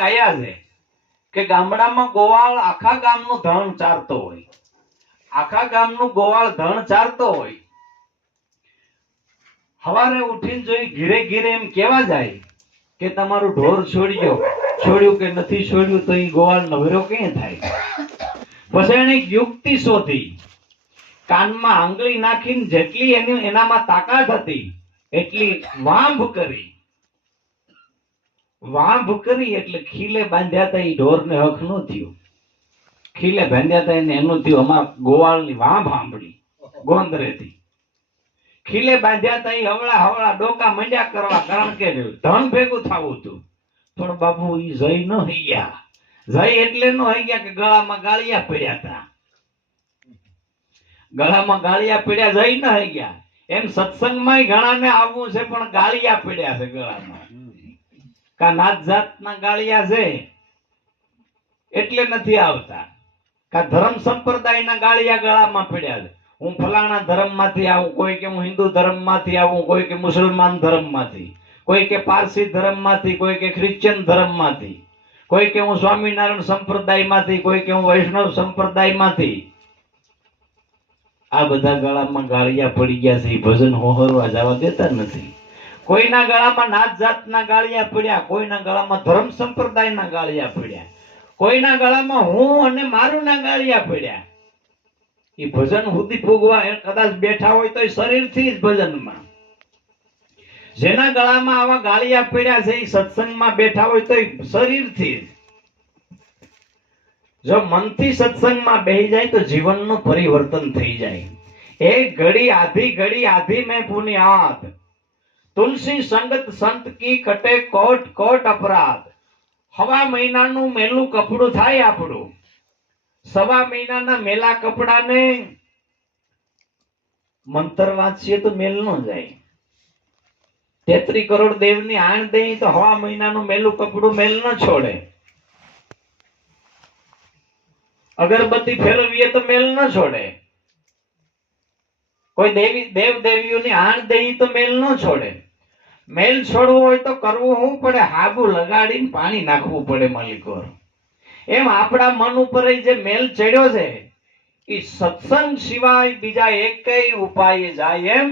ગાયા છે કે ગામડામાં ગોવાળ આખા ગામનું ધણ ચારતો હોય, આખા ગામનું ગોવાળ ધણ ચારતો હોય. સવારે ઉઠીને જોઈ ઘીરે ઘીરે એમ કેવા જાય કે તમારું ઢોર છોડ્યું કે નથી છોડ્યું તો એ ગોવાળ નવરો ક્યાં થાય. પછી એને યુક્તિ શોધી, કાનમાં આંગળી નાખીને જેટલી એનામાં તાકાત હતી એટલી વાંભ કરી એટલે ખીલે બાંધ્યા હતા. એ ઢોરને હક નું થયું, ખીલે બાંધ્યા હતા એને એનું થયું. અમારા ગોવાળની વાંભ સાંભળી ગોંદરેથી ખીલે બાંધ્યા હતા. એ હવળા હવળા ડોકા મંડ્યા કરવા, કારણ કે ધન ભેગું થવું હતું. પણ બાપુ ઈ જઈ ન હઈ ગયા. જઈ એટલે ન હઈ ગયા કે ગળામાં ગાળિયા પડ્યા હતા. ગળામાં ગાળિયા પડ્યા જઈ ન હઈ ગયા. એમ સત્સંગમાં ઘણાને આવવું છે પણ ગાળિયા પડ્યા છે ગળામાં. કા નાત જાતના ગાળિયા છે એટલે નથી આવતા, કા ધર્મ સંપ્રદાયના ગાળિયા ગળામાં પડ્યા છે. હું ફલાણા ધર્મ માંથી આવું, કોઈ કે હું હિન્દુ ધર્મ માંથી આવું, કોઈ કે મુસલમાન ધર્મ માંથી, કોઈ કે પારસી ધર્મ માંથી, કોઈ કે ક્રિશ્ચિયન ધર્મ માંથી, કોઈ કે હું સ્વામિનારાયણ સંપ્રદાય માંથી, કોઈ કે હું વૈષ્ણવ સંપ્રદાય માંથી. આ બધા ગળામાં ગાળિયા પડી ગયા છે. ભજન હોહરવા જવા દેતા નથી. કોઈના ગળામાં નાત જાતના ગાળિયા પડ્યા, કોઈના ગળામાં ધર્મ સંપ્રદાયના ગાળિયા પડ્યા, કોઈના ગળામાં હું અને મારું ના ગાળિયા પડ્યા. એ ભજન સુધી પૂગવા કદાચ બેઠા હોય તો શરીરથી જ ભજનમાં. જેના ગળામાં આવા ગાળિયા પડ્યા છે એ સત્સંગમાં બેઠા હોય તો શરીરથી જ. જો મનથી સત્સંગમાં બેહી જાય તો જીવનનું પરિવર્તન થઈ જાય. એક ઘડી આધી મેં પુનિયાત, તુલસી સંગત સંત કી કટે કોટ કોટ અપરાધ. હવા મહિનાનું મેલું કપડું થાય આપણું. સવા મહિનાના મેલા કપડાને મંત્ર વાંચીએ તો મેલ ન જાય. 33 કરોડ દેવની આણ દઈ તો હવા મહિનાનું મેલું કપડું મેલ ન છોડે. અગરબત્તી ફેરવીએ તો મેલ ન છોડે. કોઈ દેવ દેવીઓની આણ દઈ તો મેલ ન છોડે. મેલ છોડવો હોય તો કરવું શું પડે? હાબુ લગાડીને પાણી નાખવું પડે માલિકો. એમ આપણા મન ઉપર જે મેલ ચડ્યો છે એ સત્સંગ સિવાય બીજા એકેય ઉપાય જાય એમ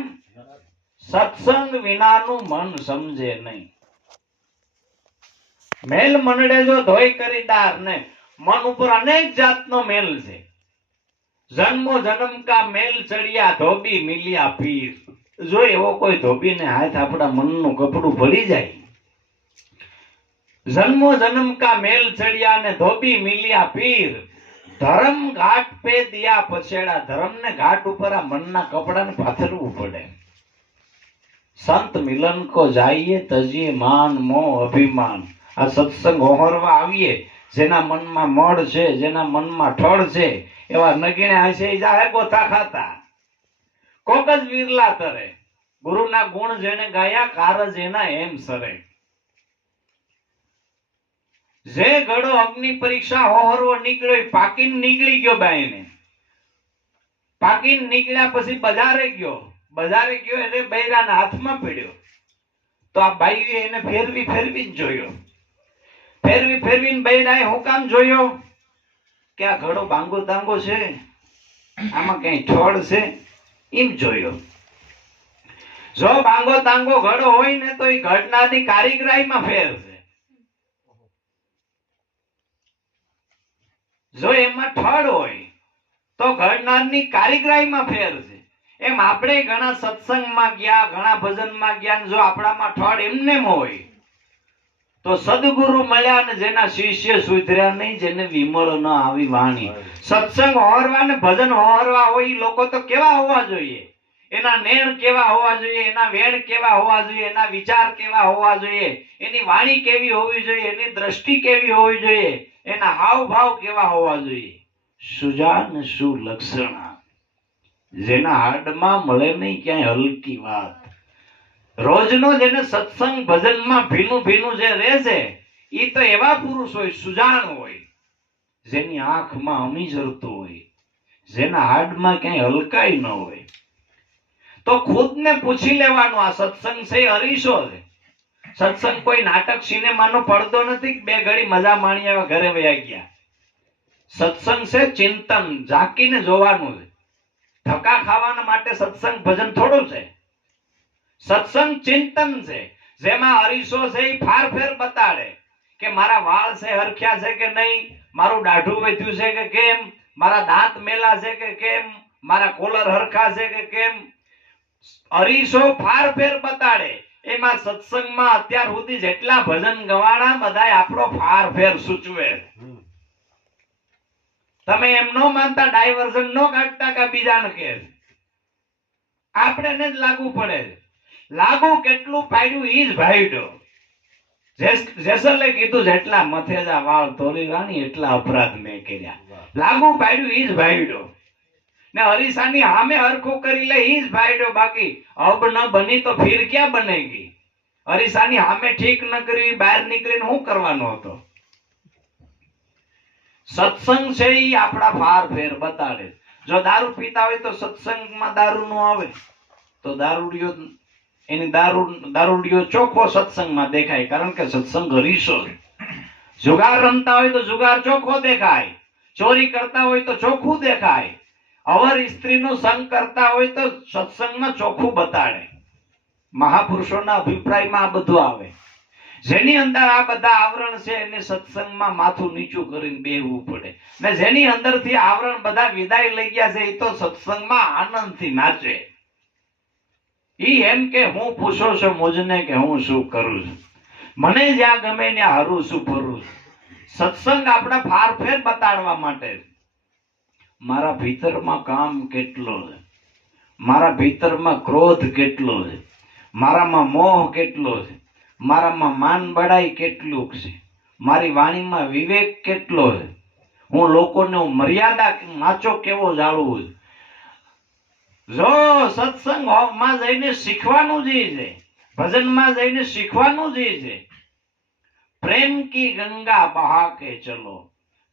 સત્સંગ વિનાનું મન સમજે નહીં. મેલ મનડે જો ધોઈ કરી ડાર ને મન ઉપર અનેક જાતનો મેલ છે. જન્મો જન્મ કા મેલ ચડિયા ધોબી મિલિયા પીર. જો એવો કોઈ ધોબીને હાથ આપણા મનનું કપડું ભરી જાય. જન્મો જન્મ કા મેલ ચડિયા ને ધોબી મિલિયા પીર. ધર્મ ઘાટ પે દિયા પછેડા. ધર્મ ને ઘાટ ઉપર આ મનના કપડાને પાથરવું પડે. સંત મિલન કો જાઈએ તજીએ માન મોહ અભિમાન. આ સત્સંગ ઓહરવા આવીએ, જેના મનમાં મળ છે, જેના મનમાં ઠળ છે, એવા નગીને હશે જાહે ગોથા ખાતા. કોક જ વિરલા તરે. ગુરુના ગુણ જેને ગાયા કારજ એના એમ સરે. જે ઘડો અગ્નિ પરીક્ષા હોહરવો નીકળ્યો પાકીને નીકળી ગયો. બાઈને પાકીને નીકળ્યા પછી બજારે ગયો એટલે બૈરાના હાથમાં પડ્યો. તો આ બાઈએ એને ફેરવી જોયો. ફેરવીને બૈરાએ હું કામ જોયો કે આ ઘડો બાંગો તાંગો છે, આમાં કઈ ઠોળ છે, એમ જોયો. જો બાંગો તાંગો ઘડો હોય ને તો એ ઘડનારની કારીગરાઈમાં ફેર છે. જો એમાં ઠળ હોય તો ઘડનારની કારીગરાઈમાં ફેર છે. એમ આપણે ઘણા સત્સંગમાં ગયા, ઘણા ભજનમાં ગયા, જો આપણામાં ઠળ એમને હોય તો સદગુરુ મળ્યા ને જેના શિષ્ય સુધર્યા નહીં, જેને વિમળ ન આવી વાણી. સત્સંગ હોરવા ને ભજન હોરવા હોય એ લોકો તો કેવા હોવા જોઈએ? એના નેણ કેવા હોવા જોઈએ? એના વેણ કેવા હોવા જોઈએ? એના વિચાર કેવા હોવા જોઈએ? એની વાણી કેવી હોવી જોઈએ? એની દ્રષ્ટિ કેવી હોવી જોઈએ? એના હાવભાવ કેવા હોવા જોઈએ? સુજાન સુલક્ષણા. જેના હાડમાં મળે નહીં ક્યાંય હલકી વાત. રોજનો જેને સત્સંગ ભજનમાં ભીનું જે રહે છે એ તો એવા પુરુષ હોય, સુજાણ હોય, જેની આંખમાં અમી જરતું હોય, જેના હાડમાં ક્યાંય હલકાઈ ન હોય. તો ખુદને પૂછી લેવાનું, આ સત્સંગ છે અરીસો છે? સત્સંગ કોઈ નાટક સિનેમાનો પડદો નથી કે બે ઘડી મજા માણી આવ્યા ઘરે વયા ગયા. સત્સંગ છે ચિંતન, ઝાંકીને જોવાનું છે. ધક્કા ખાવાના માટે સત્સંગ ભજન થોડું છે. સત્સંગ ચિંતન છે, જેમાં અરીસો છે એ ફાર ફેર બતાડે કે મારા વાળ છે હરખ્યા છે કે નહીં, મારું દાઢું વધ્યું છે કે કેમ, મારા દાંત મેલા છે કે કેમ, મારા કોલર હરખા છે કે કેમ. અરીસો ફાર ફેર બતાડે. એમાં સત્સંગમાં અત્યાર સુધી જેટલા ભજન ગવાણા બધાય આપણો ફાર ફેર સૂચવે. તમે એમ નો માનતા, ડાયવર્ઝન નો કાઢતા કે બીજાને કે આપણે જ લાગુ પડે. લાગુ કેટલું પાડ્યું ઈ જ ભાઈડો. જેસલે કીધું જેટલા મથેજા વાળ તોરી રાણી એટલા અપરાધ મેં કર્યા. લાગુ પાડ્યું ઈ જ ભાઈડો ને હરીસાની સામે હરખું કરી લે ઈ જ ભાઈડો. બાકી અબ ન બની તો ફિર ક્યાં બનેગી. હરીસાની સામે ઠીક ન કરી બહાર નીકળીને શું કરવાનો હતો. સત્સંગ છે ઈ આપણા ફાર ફેર બતાડે. જો દારૂ પીતા હોય તો સત્સંગમાં દારૂ નો આવે તો દારૂડિયો એની દારૂડિયો ચોખ્ખો સત્સંગમાં દેખાય, કારણ કે સત્સંગ હરીશો. જુગાર રમતા હોય તો જુગાર ચોખ્ખો દેખાય, ચોરી કરતા હોય તો ચોખ્ખું દેખાય, અવર સ્ત્રીનો સંગ કરતા હોય તો સત્સંગમાં ચોખ્ખું બતાડે. મહાપુરુષોના અભિપ્રાયમાં આ બધું આવે. જેની અંદર આ બધા આવરણ છે એને સત્સંગમાં માથું નીચું કરીને બેહવું પડે, ને જેની અંદરથી આવરણ બધા વિદાય લઈ ગયા છે એ તો સત્સંગમાં આનંદથી નાચે. ઈ એમ કે હું પૂછો છો મુજને કે હું શું કરું છું, મને જ્યાં ગમે ત્યાં હરું છું ફરું છું. સત્સંગ આપણા ફાર ફેર બતાડવા માટે. મારા ભીતરમાં કામ કેટલો છે, મારા ભીતરમાં ક્રોધ કેટલો છે, મારામાં મોહ કેટલો છે, મારામાં માન બડાઈ કેટલું છે, મારી વાણીમાં વિવેક કેટલો છે, હું લોકોને મર્યાદા માચો કેવો જાળવું છું. જો સત્સંગમાં જઈને શીખવાનું જ છે, ભજનમાં જઈને શીખવાનું જ છે. પ્રેમ કી ગંગા બહા કે ચલો.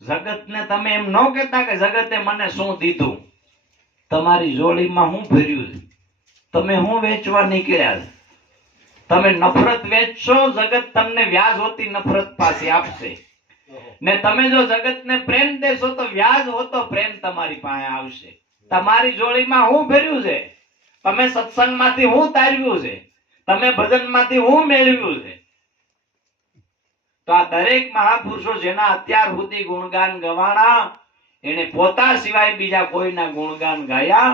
જગતને તમે એમ ન કહેતા કે જગતે મને શું દીધું, તમારી જોડીમાં હું ભર્યું છે, તમે હું વેચવા નીકળ્યા છે. તમે નફરત વેચશો, જગત તમને વ્યાજ હોતી નફરત પાછી આપશે. ને તમે જો જગતને પ્રેમ દેશો તો વ્યાજ હોતો પ્રેમ તમારી પાસે આવશે. તમારી જોડીમાં હું ભર્યું છે, તમે સત્સંગમાંથી હું તાર્યું છે, તમે ભજનમાંથી હું મેળવ્યું છે. તો આ દરેક મહાપુરુષો જેના અત્યાર સુધી ગુણગાન ગવાણા એને પોતા સિવાય બીજા કોઈના ગુણગાન ગાયા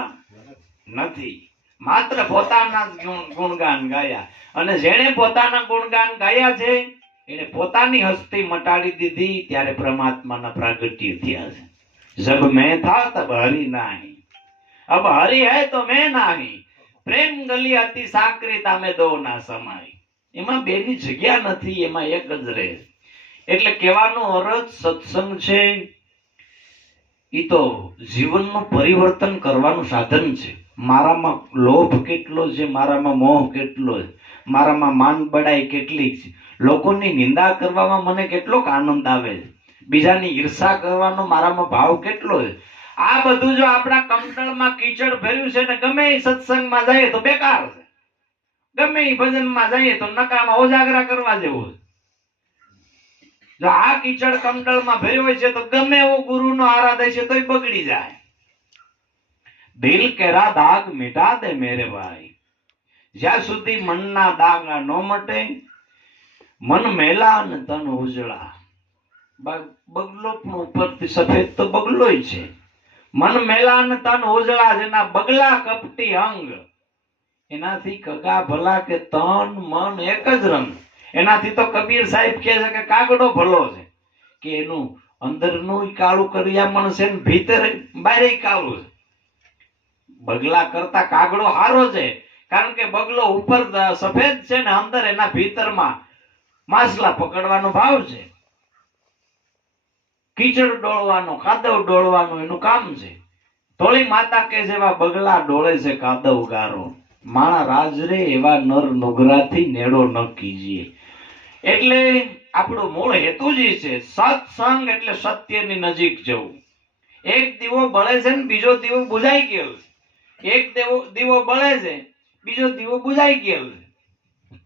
નથી. માત્ર પોતાના ગુણગાન ગાયા. અને જેણે પોતાના ગુણગાન ગાયા છે એને પોતાની હસ્તી મટાડી દીધી. ત્યારે પરમાત્માના પ્રાગટ્ય થયા છે. જબ મેં થા તબ હરી નાહી, અબ હરી હૈ તો મેં નાહી, પ્રેમ ગલી અતિ સાંકરી મેં દો ના સમાઈ. એમાં બેની જગ્યા નથી, એમાં એક જ રહે. એટલે કહેવાનો અર્થ સત્સંગ છે ઈ તો જીવનનું પરિવર્તન કરવાનું સાધન છે. મારામાં લોભ કેટલો છે, મારામાં મોહ કેટલો છે, મારામાં માન બડાઈ કેટલી છે, લોકોની નિંદા કરવામાં મને કેટલોક આનંદ આવે છે, બીજાની ઈર્ષા કરવાનો મારામાં ભાવ કેટલો છે. આ બધું જો આપણા કમટળમાં કીચડ ભર્યું છે ને ગમે એ સત્સંગમાં જઈએ તો બેકાર છે, ગમે એ ભજનમાં જઈએ તો નકામા ઓજાગરા કરવા જેવું છે. જો આ કીચડ કમટળમાં ભર્યો હોય છે તો ગમે એવો ગુરુનો આરાધય છે તોય બગડી જાય. દિલ કેરા દાગ મિટા દે મેરે ભાઈ. જ્યાં સુધી મનના દાગ ન મટે, મન મેલા અને તન ઉજળા. બગલો પણ ઉપરથી સફેદ તો બગલોય છે. મન મેલા અને તન ઉજળા. જેના બગલા કપટી અંગ, એનાથી કગા ભલા કે તન મન એક જ રંગ. એનાથી તો કબીર સાહેબ કહે છે કે કાગડો ભલો છે, કે એનું અંદરનું કાળું કરિયામણ છે ને ભીતર બારે કાળું છે. બગલા કરતા કાગડો હારો છે, કારણ કે બગલો ઉપર સફેદ છે ને અંદર એના ભીતરમાં માછલા પકડવાનો ભાવ છે. કીચડ ડોળવાનો, કાદવ ડોળવાનો એનું કામ છે. ધોળી માતા કે જેવા બગલા ડોળે છે કાદવ ગારો, માણા રાજરે એવા નર નુગરાથી નેડો ન કીજીએ. એટલે આપણો મૂળ હેતુ જ છે સત્સંગ, એટલે સત્યની નજીક જવું. એક દીવો બળે છે ને બીજો દીવો બુઝાઈ ગયેલો છે. એક દીવો બળે છે, બીજો દીવો બુઝાઈ ગયેલો છે.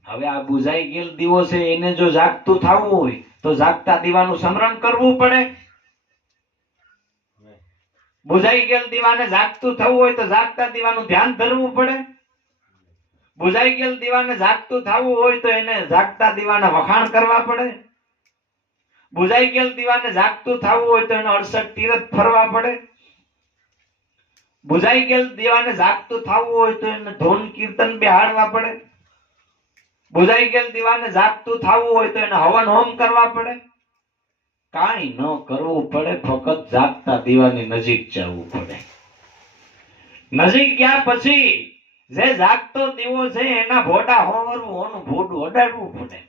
હવે આ બુઝાઈ ગયેલ દીવો છે એને જો જાગતું થવું હોય તો જાગતા દીવાનું સ્મરણ કરવું પડે. બુઝાઈ ગયેલ દીવાને જાગતું થવું હોય તો જાગતા દીવાનું ધ્યાન ધરવું પડે. બુઝાઈ ગયેલ દીવાને જાગતું થવું હોય તો એને જાગતા દીવાના વખાણ કરવા પડે. બુઝાઈ ગયેલ દીવાને જાગતું થવું હોય તો એને 68 તીરથ ફરવા પડે. બુઝાઈ ગયેલ દીવાને જાગતું થવું હોય તો એને ધૂન કીર્તન બેહાડવા પડે. બુઝાઈ ગયેલ દીવાને જાગતું થવું હોય તો એને હવન હોમ કરવા પડે. કાંઈ ન કરવું પડે, ફક્ત જાગતા દીવાની નજીક જવું પડે. નજીક ગયા પછી જે જાગતો દીવો છે એના ભોડા હોવરવું ઓનું ભોડું અડાડવું પડે.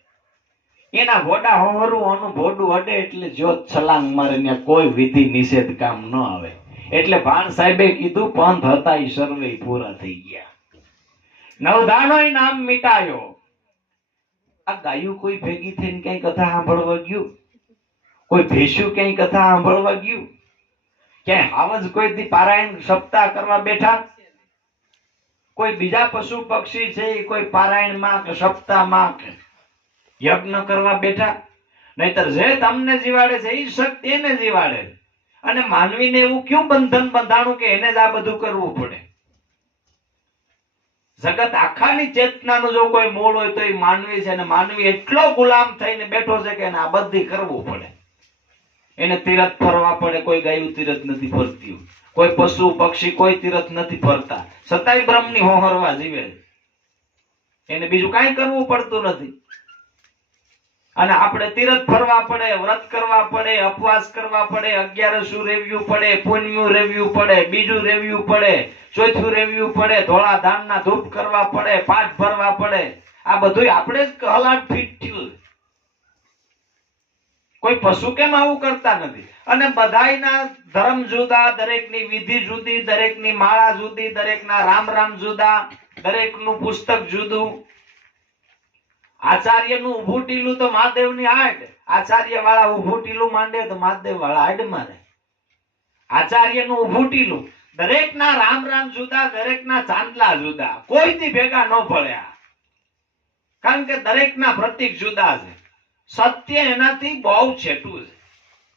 એના ભોડા હોવરવું ઓનું ભોડું અડે એટલે જ્યોત છલાંગ મારે ત્યાં કોઈ વિધિ નિષેધ કામ ન આવે. એટલે ભાણ સાહેબે કીધું પંથ હતા ઈ સર્વે પૂરા થઈ ગયા. નવધાણોય નામ મિટાયો. આ ગાયું કોઈ ભેગી થઈને કઈ કથા સાંભળવા ગયું? કોઈ ભેસ્યું કઈ કથા સાંભળવા ગયું? ક્યાંય હાવજ કોઈ દી પારાયણ સપ્તાહ કરવા બેઠા? કોઈ બીજા પશુ પક્ષી છે એ કોઈ પારાયણ માં કે સપ્તાહ માં કે યજ્ઞ કરવા બેઠા? નહીતર જે તમને જીવાડે છે એ શક્તિ એને જીવાડે. અને માનવીને એવું ક્યું બંધન બંધાણું કે એને જ આ બધું કરવું પડે? જગત આખાની ચેતનાનું જો કોઈ મૂળ હોય તો એ માનવી છે. અને માનવી એટલો ગુલામ થઈને બેઠો છે કે એને આ બધી કરવું પડે. એને તીરથ ફરવા પડે. કોઈ ગાયું તીરથ નથી ફરતી, કોઈ પશુ પક્ષી કોઈ તીરથ નથી ફરતા, છતાંય બ્રહ્મની હોહરવા જીવે. એને બીજું કાંઈ કરવું પડતું નથી. અને આપણે તીરથ ફરવા પડે, વ્રત કરવા પડે, ઉપવાસ કરવા પડે, 11 રેવ્યું પડે, પૂન્યું રેવ્યું પડે, બીજું રેવ્યું પડે, ચોથું રેવ્યું પડે, ધોળા ધાનના ધૂપ કરવા પડે, પાઠ ભરવા પડે. આ બધું આપણે જ હલાટ ફીટ થયું. કોઈ પશુ કેમ આવું કરતા નથી? અને બધાયના ધર્મ જુદા, દરેકની વિધિ જુદી, દરેકની માળા જુદી, દરેકના રામ રામ જુદા, દરેકનું પુસ્તક જુદું. આચાર્યનું ઊભું ટીલું તો મહાદેવની આડ. આચાર્ય વાળા ઊભું ટીલું માંડે તો મહાદેવ વાળા આડ મારે. આચાર્યનું ઊભું ટીલું. દરેકના રામ રામ જુદા, દરેકના ચાંદલા જુદા. કોઈથી ભેગા ન પડ્યા. કારણ કે દરેકના પ્રતીક જુદા છે. સત્ય એનાથી બહુ છેટું છે.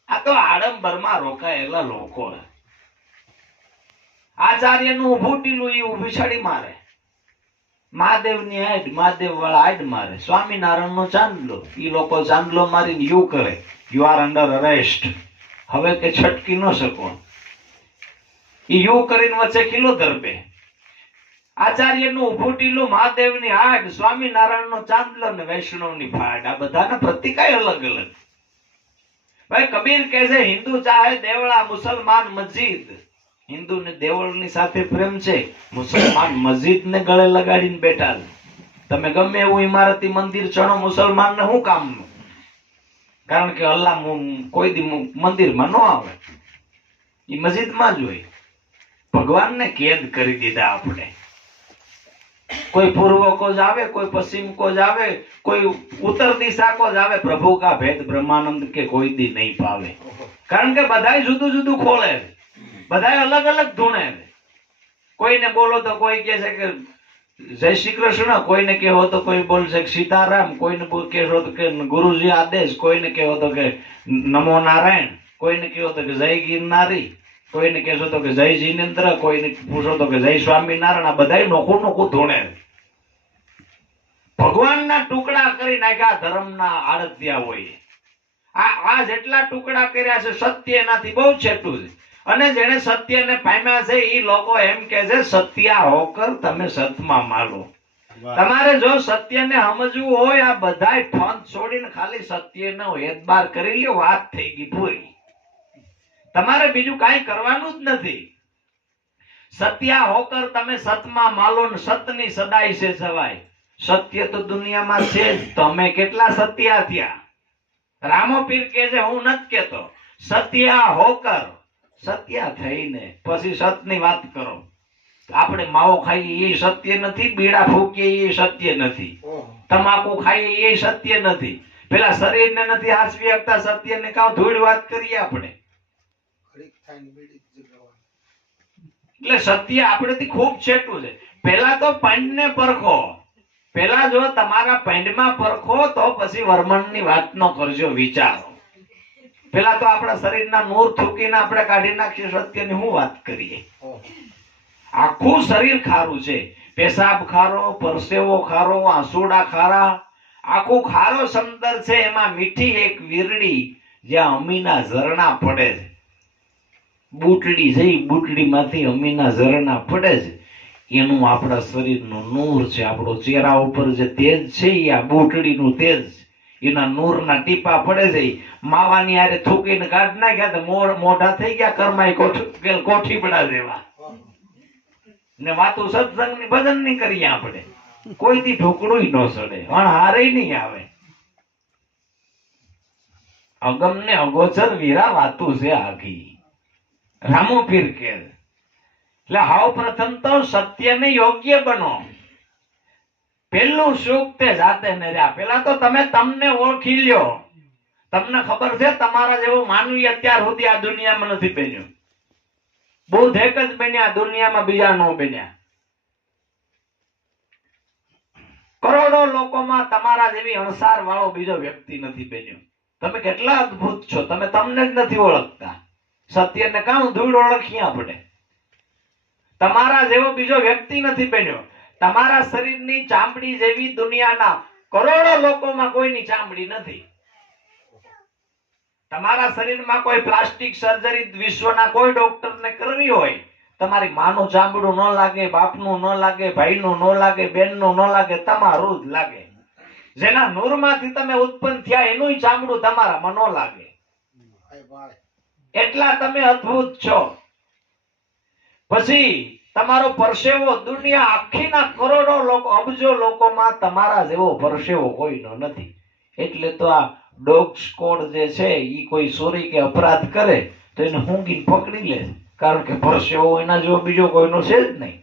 આ તો આડંબરમાં રોકાયેલા લોકો. આચાર્યનું ઊભું ટીલું એ ઊભી છડી મારે. મહાદેવની આડ, મહાદેવ વાળા આડ મારે. સ્વામિનારાયણનો ચાંદલો, એ લોકો ચાંદલો મારીને યુ કરે, યુ આર અંડર અરેસ્ટ. હવે કે છટકી ન શકો. એ યુ કરીને વચ્ચે કિલો ધરબે. આચાર્યનું ઊભું ટીલું, મહાદેવની આડ, સ્વામિનારાયણનો ચાંદલો ને વૈષ્ણવની ફાડ. આ બધાના પ્રતિકાય અલગ અલગ. ભાઈ કબીર કહે છે હિન્દુ ચાહે દેવળા, મુસલમાન મસ્જિદ. હિન્દુ ને દેવળની સાથે પ્રેમ છે, મુસલમાન મસ્જિદ ને ગળે લગાડીને બેઠા છે. તમે ગમે એવું ઇમારતી મંદિર ચણો, મુસલમાન ને શું કામનું? કારણ કે અલ્લાહ કોઈ દી મંદિરમાં ન આવે, એ મસ્જિદમાં જ હોય. ભગવાનને કેદ કરી દીધા આપણે. કોઈ પૂર્વ કો જ આવે, કોઈ પશ્ચિમ કો જ આવે, કોઈ ઉત્તર દિશા કો જ આવે. પ્રભુ કા ભેદ બ્રહ્માનંદ કે કોઈ દી નહીં પાવે. કારણ કે બધાય જુદું જુદું ખોલે, બધાય અલગ અલગ ધૂણે. કોઈને બોલો તો કોઈ કહે છે કે જય શ્રી કૃષ્ણ, કોઈને કહેવો તો કોઈ બોલશે કે સીતારામ, કોઈને કહેવો તો કે ગુરુજી આદેશ, કોઈને કહેવો તો કે નમો નારાયણ, કોઈને કહેવો તો કે જય ગિરનારી, કોઈને કહેશો તો કે જય જીનેન્દ્ર, કોઈને પૂછો તો કે જય સ્વામિનારાયણ. આ બધાય નોખું નોખું ધૂણે. ભગવાનના ટુકડા કરી નાખ્યા ધર્મના આડતિયા હોય. આ જેટલા ટુકડા કર્યા છે, સત્ય એનાથી બહુ છેટું છે. અને જેને સત્યને પામ્યા છે એ લોકો એમ કે છે સત્યા હોકર તમે સતમાં માલો. તમારે જો સત્યને સમજવું હોય, આ બધાય ફંદ છોડીને ખાલી સત્યનો હેદબાર કરી લ્યો, વાત થઈ ગઈ પૂરી. તમારે બીજું કાંઈ કરવાનું જ નથી. સત્યા હોકર તમે સતમાં માલો ને સતની સદાય છે સવાય. સત્ય તો દુનિયામાં છે જ. તમે કેટલા સત્યા થયા? રામોપીર કે છે હું નથી કેતો. સત્યા હોકર, સત્યા થઈને પછી સતની વાત કરો. આપણે માવો ખાઈએ એ સત્ય નથી, બીડા ફૂકીએ એ સત્ય નથી, તમાકુ ખાઈએ એ સત્ય નથી. પેલા શરીરને નથી હાચવી શકતા, સત્યને કાવ ધૂળ વાત કરીએ આપણે. એટલે સત્ય આપણેથી ખૂબ છેટું છે. પેલા તો પંચને પરખો. પેલા જો તમારા પેન્ડમાં પરખો તો પછી વર્મણની વાત ન કરજો, વિચારો. પેલા તો આપણા શરીરના નૂર થૂકીને આપણે કાઢી નાખીએ, સત્યની હું વાત કરીએ. આખું શરીર ખારું છે, પેશાબ ખારો, પરસેવો ખારો, આંસુડા ખારા, આખું ખારો સમંદર છે. એમાં મીઠી એક વીરડી જ્યાં અમીના ઝરણા પડે છે, બુટડી છે, બુટડીમાંથી અમીના ઝરણા પડે છે, એનું આપણા શરીરનું નૂર છે. આપણો ચહેરા ઉપર જે તેજ છે એ આ બુટડીનું તેજ છે. એના નૂરના ટીપા પડે છે, માવાની હારે થૂકીને કાઢ નાખ્યા તો મોઢા થઈ ગયા કરમાઈ કોઠીપડા જેવા. ને વાતો સત્સંગની ભજનની કરીએ આપણે, કોઈથી ઢોકળું ન સડે, હારે નહીં આવે. અગમ ને અગોચર વીરા વાતું છે આખી, રામો પીર કે. એટલે હાવ પ્રથમ તો સત્યને યોગ્ય બનો. પેલું સુખ તે જાતે ને રહ્યા. પેલા તો તમે તમને ઓળખી લ્યો. તમને ખબર છે તમારા જેવું માનવી અત્યાર સુધી આ દુનિયામાં નથી બન્યું. બુદ્ધ એક જ બન્યા, દુનિયામાં બીજા નો બન્યા. કરોડો લોકોમાં તમારા જેવી અણસાર વાળો બીજો વ્યક્તિ નથી બન્યો. તમે કેટલા અદ્ભુત છો, તમે તમને જ નથી ઓળખતા. સત્યને કામ ધૂળ ઓળખીએ આપણે. તમારા જેવો બીજો વ્યક્તિ નથી બન્યો. તમારા શરીરની ચામડી જેવી દુનિયાના કરોડો લોકોમાં કોઈની ચામડી નથી. તમારા શરીરમાં કોઈ પ્લાસ્ટિક સર્જરી વિશ્વના કોઈ ડોક્ટરને કરવી હોય, તમારી માનું ચામડું ન લાગે, બાપનું ન લાગે, ભાઈનું ન લાગે, બેનનું ન લાગે, તમારું જ લાગે. જેના નૂરમાંથી તમે ઉત્પન્ન થયા એનું ચામડું તમારામાં ન લાગે. એટલા તમે અદ્ભુત છો. પછી તમારો પરસેવો દુનિયા આખીના કરોડો લોકો, અબજો લોકોમાં તમારા જેવો પરસેવો કોઈનો નથી. એટલે તો આ ડોગ સ્કોડ જે છે એ કોઈ ચોરી કે અપરાધ કરે તો એને હુંગીને પકડી લે, કારણ કે પરસેવો એના જેવો બીજો કોઈનો છે જ નહીં.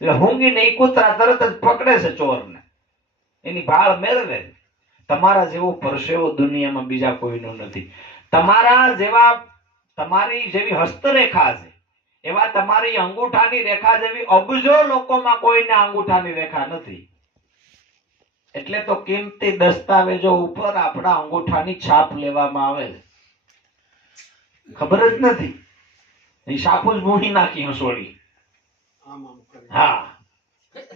એટલે હુંગીને એ કૂતરા તરત જ પકડે છે ચોરને, એની ભાળ મેળવે. તમારા જેવો પરસેવો દુનિયામાં બીજા કોઈનો નથી. તમારા જેવા, તમારી જેવી હસ્તરેખા છે એવા તમારી અંગૂઠાની રેખા જેવી અબજો લોકોમાં કોઈને અંગૂઠાની રેખા નથી. એટલે તો કિંમતી દસ્તાવેજો ઉપર આપણા અંગૂઠાની છાપ લેવામાં આવે છે. ખબર જ નથી. એ સાપુ જ મૂકી નાખી હંસોળી. હા,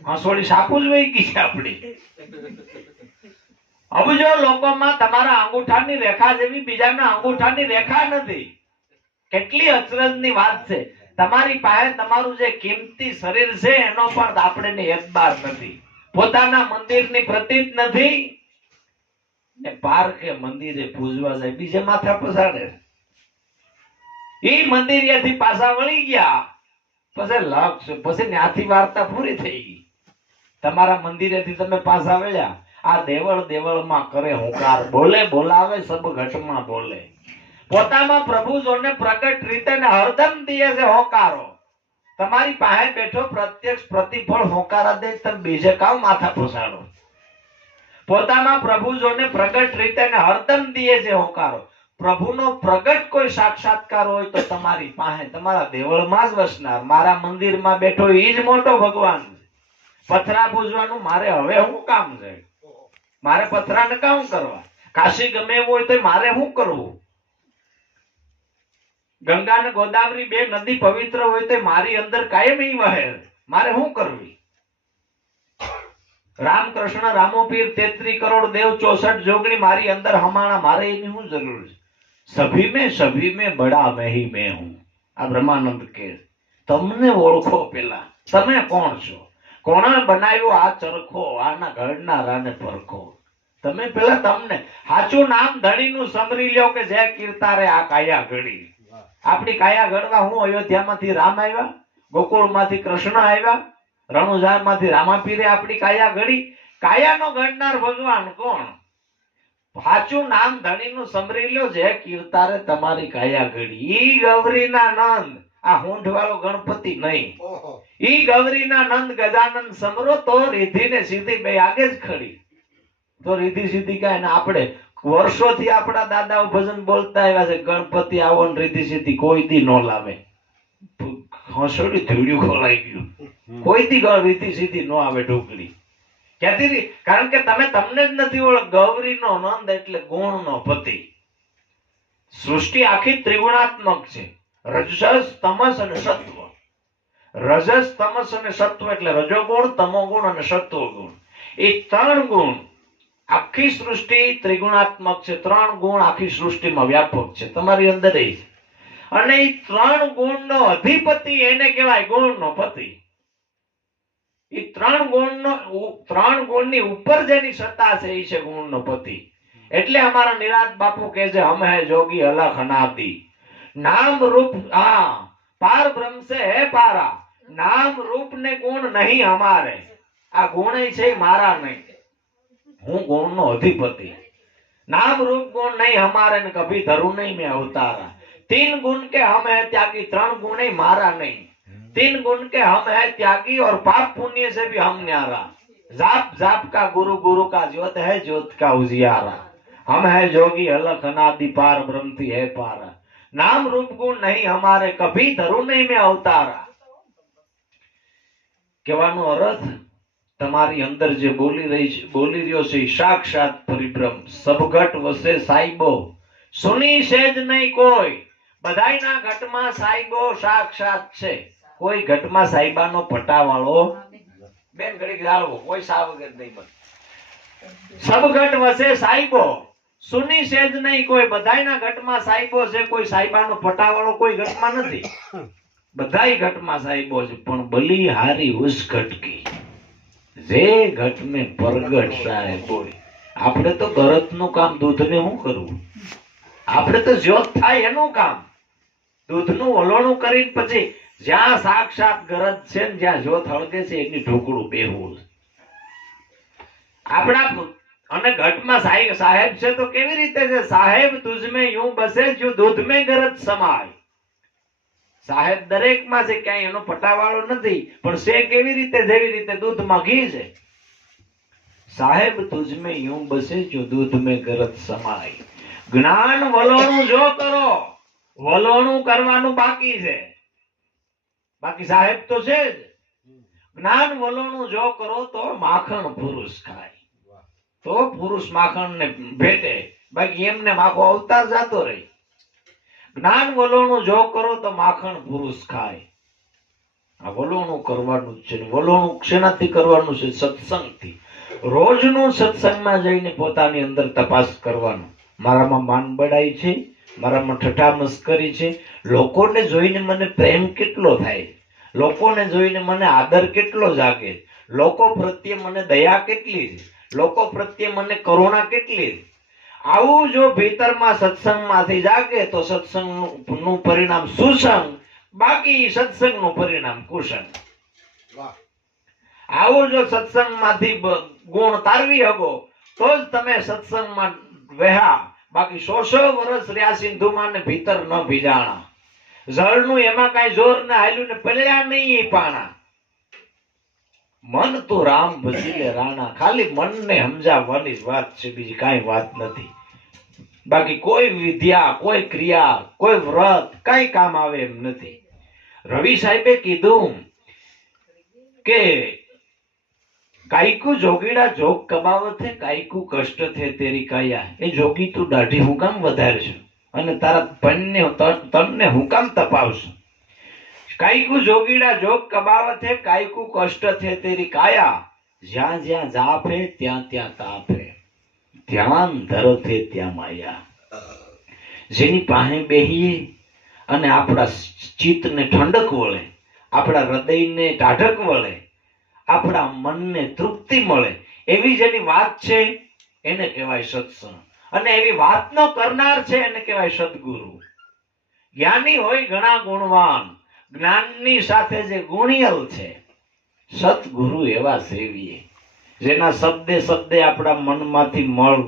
હંસોળી સાપુ જ વહી ગઈ છે આપણી. અબજો લોકોમાં તમારા અંગૂઠાની રેખા જેવી બીજાના અંગૂઠાની રેખા નથી. કેટલી અચરજની વાત છે. તમારી પાસે તમારું જે કિંમતી શરીર છે એનો પણ આપણે એતબાર નથી. પોતાના મંદિરની પ્રતીત નથી ને પાર્કે મંદિરે પૂજવા જાય બીજે માથા પસાડે. એ મંદિરેથી પાછા વળી ગયા પછી લક્ષ, પછી ત્યાંથી વાર્તા પૂરી થઈ ગઈ. તમારા મંદિરેથી તમે પાછા વળ્યા, આ દેવળ દેવળમાં કરે હુંકાર, બોલે બોલાવે સબ ઘટમાં બોલે. પોતામાં પ્રભુ જોને પ્રગટ રીતે ને હરદમ દીએ છે હોકારો. તમારી પાસે બેઠો પ્રત્યક્ષ પ્રતિફળ હોકારા દે, તમે બીજે કામ માથા પસાડો. પોતામાં પ્રભુ જોને પ્રગટ રીતે ને હરદમ દીએ છે હોકારો. પ્રભુનો પ્રગટ કોઈ સાક્ષાત્કાર હોય તો તમારી પાસે, તમારા દેવળમાં જ વસનાર, મારા મંદિરમાં બેઠો એ જ મોટો ભગવાન છે. પથરા પૂજવાનું મારે હવે શું કામ છે? મારે પથરાને કામ કરવા? કાશી ગમે એવું હોય તો મારે શું કરવું? ગંગા અને ગોદાવરી બે નદી પવિત્ર હોય તો મારી અંદર કાયમ વહે, મારે શું કરવી? રામકૃષ્ણ રામોપીર 33 કરોડ દેવ 64 જોગણી મારી અંદર હમાણા, મારે એની શું જરૂર છે? સભી में बड़ा मैं ही मैं हूं. આ બ્રહ્માનંદ કે તમને ઓળખો. પેલા તમે કોણ છો? કોણે બનાવ્યો આ ચરખો? આના ઘડનારાને પરખો. તમે પેલા તમને સાચું નામ ધણીનું સમરી લ્યો કે જે કીર્તારે આ કાયા ઘડી. આપણી કાયા ઘડવા હું અયોધ્યામાંથી રામ આવ્યા, ગોકુળમાંથી કૃષ્ણ આવ્યા, રણુજારમાંથી રામાપીરે આપણી કાયા ઘડી. કાયાનો ઘડનાર ભગવાન કોણ? સાચું નામ ધણીનું સમરી લ્યો જે કીર્તારે તમારી કાયા ઘડી. ઈ ગૌરીના નંદ, આ હોંઠ વાળો ગણપતિ નહીં. ઈ ગૌરીના નંદ ગજાનંદ સમરો તો રીધી ને સીધી બે આગે જ ખડી. તો રીધી સીધી કાંઈ ને આપણે વર્ષોથી આપણા દાદાઓ ભજન બોલતા આવ્યા છે, ગણપતિ આવો ને રીધી સીધી કોઈ દી નો લાવે. હસોડી ધૂળ્યું ખોલાઈ ગયું, કોઈ દી રીધી સીધી નો આવે ઢોકળી. ક્યાંથી? કારણ કે તમે તમને જ નથી ઓળખ. ગૌરીનો નંદ એટલે ગુણનો પતિ. સૃષ્ટિ આખી ત્રિગુણાત્મક છે. રજસ, તમસ અને સત્વ. રજસ, તમસ અને સત્વ એટલે રજોગુણ, તમોગુણ અને સત્વગુણ. એ ત્રણ ગુણ આખી સૃષ્ટિ ત્રિગુણાત્મક છે. ત્રણ ગુણ આખી સૃષ્ટિમાં વ્યાપક છે, તમારી અંદર છે. અને એ ત્રણ ગુણનો અધિપતિ એને કહેવાય ગુણનો પતિ. એ ત્રણ ગુણની ઉપર જેની સત્તા છે એ છે ગુણનો પતિ. એટલે અમારા નિરાત બાપુ કહે છે, હમ હે જોગી અલખ અનાદિ, નામ રૂપ પાર બ્રહ્મ से है पारा, नाम रूप ने गुण नहीं हमारे. આ ગુણ છે મારા નહીં, હું ગુણનો અધિપતિ. नाम रूप गुण नहीं हमारे ने कभी धरू नहीं मैं अवतारा. तीन गुण के हम है त्यागी, त्रण गुण ही मारा नहीं. तीन गुण के हम है त्यागी और पाप पुण्य से भी हम न्यारा. जाप जाप का गुरु, गुरु का ज्योत है, ज्योत का उजियारा. हम है जोगी अलख अनादि, पार ब्रह्म थी है पारा. नाम रूप गुण नहीं हमारे, कभी धरू नहीं मैं अवतारा. કહેવાનો અર્થ, તમારી અંદર જે બોલી રહ્યો છે સાક્ષાત પરિબ્રહ્મ. સબઘટ વસે સાઈબો, સુની સેજ નહીં કોઈ. બધાયના ઘટમાં સાઈબો સાક્ષાત છે. કોઈ ઘટમાં સાઈબાનો પટાવાળો બેન ઘડી ગાળવો, કોઈ સા વગર નહીં બને. સબઘટ વસે સાઈબો, સુની સેજ નહીં કોઈ. બધાયના ઘટમાં સાઈબો છે, કોઈ સાઈબાનો પટાવાળો કોઈ ઘટમાં નથી. બધાય ઘટમાં સાઈબો છે, પણ બલી હારી ઉસ ઘટકી, જે ઘટ મેં પરગટ સાહેબ હોય. આપણે તો ગરજનું કામ, દૂધને શું કરવું? આપણે તો જ્યોત થાય એનું કામ. દૂધનું વલોણું કરીને પછી જ્યાં સાક્ષાત ગરજ છે ને જ્યાં જ્યોત હળગે છે એની ઢોકળું બેહવું. આપણા અને ઘટમાં સાહેબ છે તો કેવી રીતે છે? સાહેબ તુજમે यूं બસે જો દૂધ મેં ગરજ સમાય. સાહેબ દરેકમાં છે, ક્યાંય એનો પટાવાળો નથી, પણ છે કેવી રીતે? જેવી રીતે દૂધમાં ઘી છે. સાહેબ તુજમે यूं બસે જો દૂધ મેં ગરજ સમાય. જ્ઞાન વલોણું જો કરો, વલોણું કરવાનું બાકી છે, બાકી સાહેબ તો છે જ. જ્ઞાન વલોણું જો કરો તો માખણ પુરુષ ખાય, તો પુરુષ માખણ ને ભેટે, બાકી એમને માખો અવતાર જાતો રહે. જ્ઞાન વલોણું જો કરો તો માખણ પુરુષ ખાય. આ વલોણું કરવાનું છે. વલોણું શેનાથી કરવાનું છે? સત્સંગથી. રોજનું સત્સંગમાં જઈને પોતાની અંદર તપાસ કરવાનું. મારામાં માન બડાઈ છે, મારામાં ઠઠા મસ્કરી છે, લોકોને જોઈને મને પ્રેમ કેટલો થાય, લોકોને જોઈને મને આદર કેટલો જાગે, લોકો પ્રત્યે મને દયા કેટલી છે, લોકો પ્રત્યે મને કરુણા કેટલી છે. આવું જો ભીતરમાં સત્સંગમાંથી જાગે તો સત્સંગનું પરિણામ સુસંગ, બાકી સત્સંગનું પરિણામ કુસંગ. આવું જો સત્સંગમાંથી ગુણ તારવી શકો તો જ તમે સત્સંગમાં વહ્યા. બાકી 100 વર્ષ રહ્યા સિંધુમાં ને ભીતર ન ભીજાણા. જળનું એમાં કઈ જોર ને હાલ્યું ને પડ્યા નહીં પાણા. મન તો રામ ભજી લે રાણા. ખાલી મનને સમજાવવાની જ વાત છે, બીજી કાંઈ વાત નથી. બાકી કોઈ વિદ્યા, કોઈ ક્રિયા, કોઈ વ્રત કઈ કામ આવે એમ નથી. રવિ સાહેબે કીધું કે કાઈકુ જોગીડા જોગ કમાવત હે, કાઈકુ કષ્ટ થે તેરી કાયા. એ જોગી તું દાઢી હું કામ વધારશું અને તારા તનને હું કામ તપાવશું? કાઈકુ જોગીડા જોગ કમાવત હે, કાઈકુ કષ્ટ થે તેરી કાયા. જ્યાં જ્યાં જાપ હે ત્યાં ત્યાં તાપ હે, ધ્યાન ધરત હે ત્યાં માયા. જેની પાસે બેહીએ અને આપણા ચિત્તને ઠંડક વળે, આપણા હૃદયને ટાઢક વળે, આપણા મનને તૃપ્તિ મળે, એવી જેની વાત છે એને કહેવાય સત્સંગ. અને એવી વાતનો કરનાર છે એને કહેવાય સદગુરુ. જ્ઞાની હોય ઘણા ગુણવાન, જ્ઞાનની સાથે જે ગુણિયલ છે સદગુરુ એવા સેવીએ, જેના શબ્દે શબ્દે આપણા મનમાંથી મળ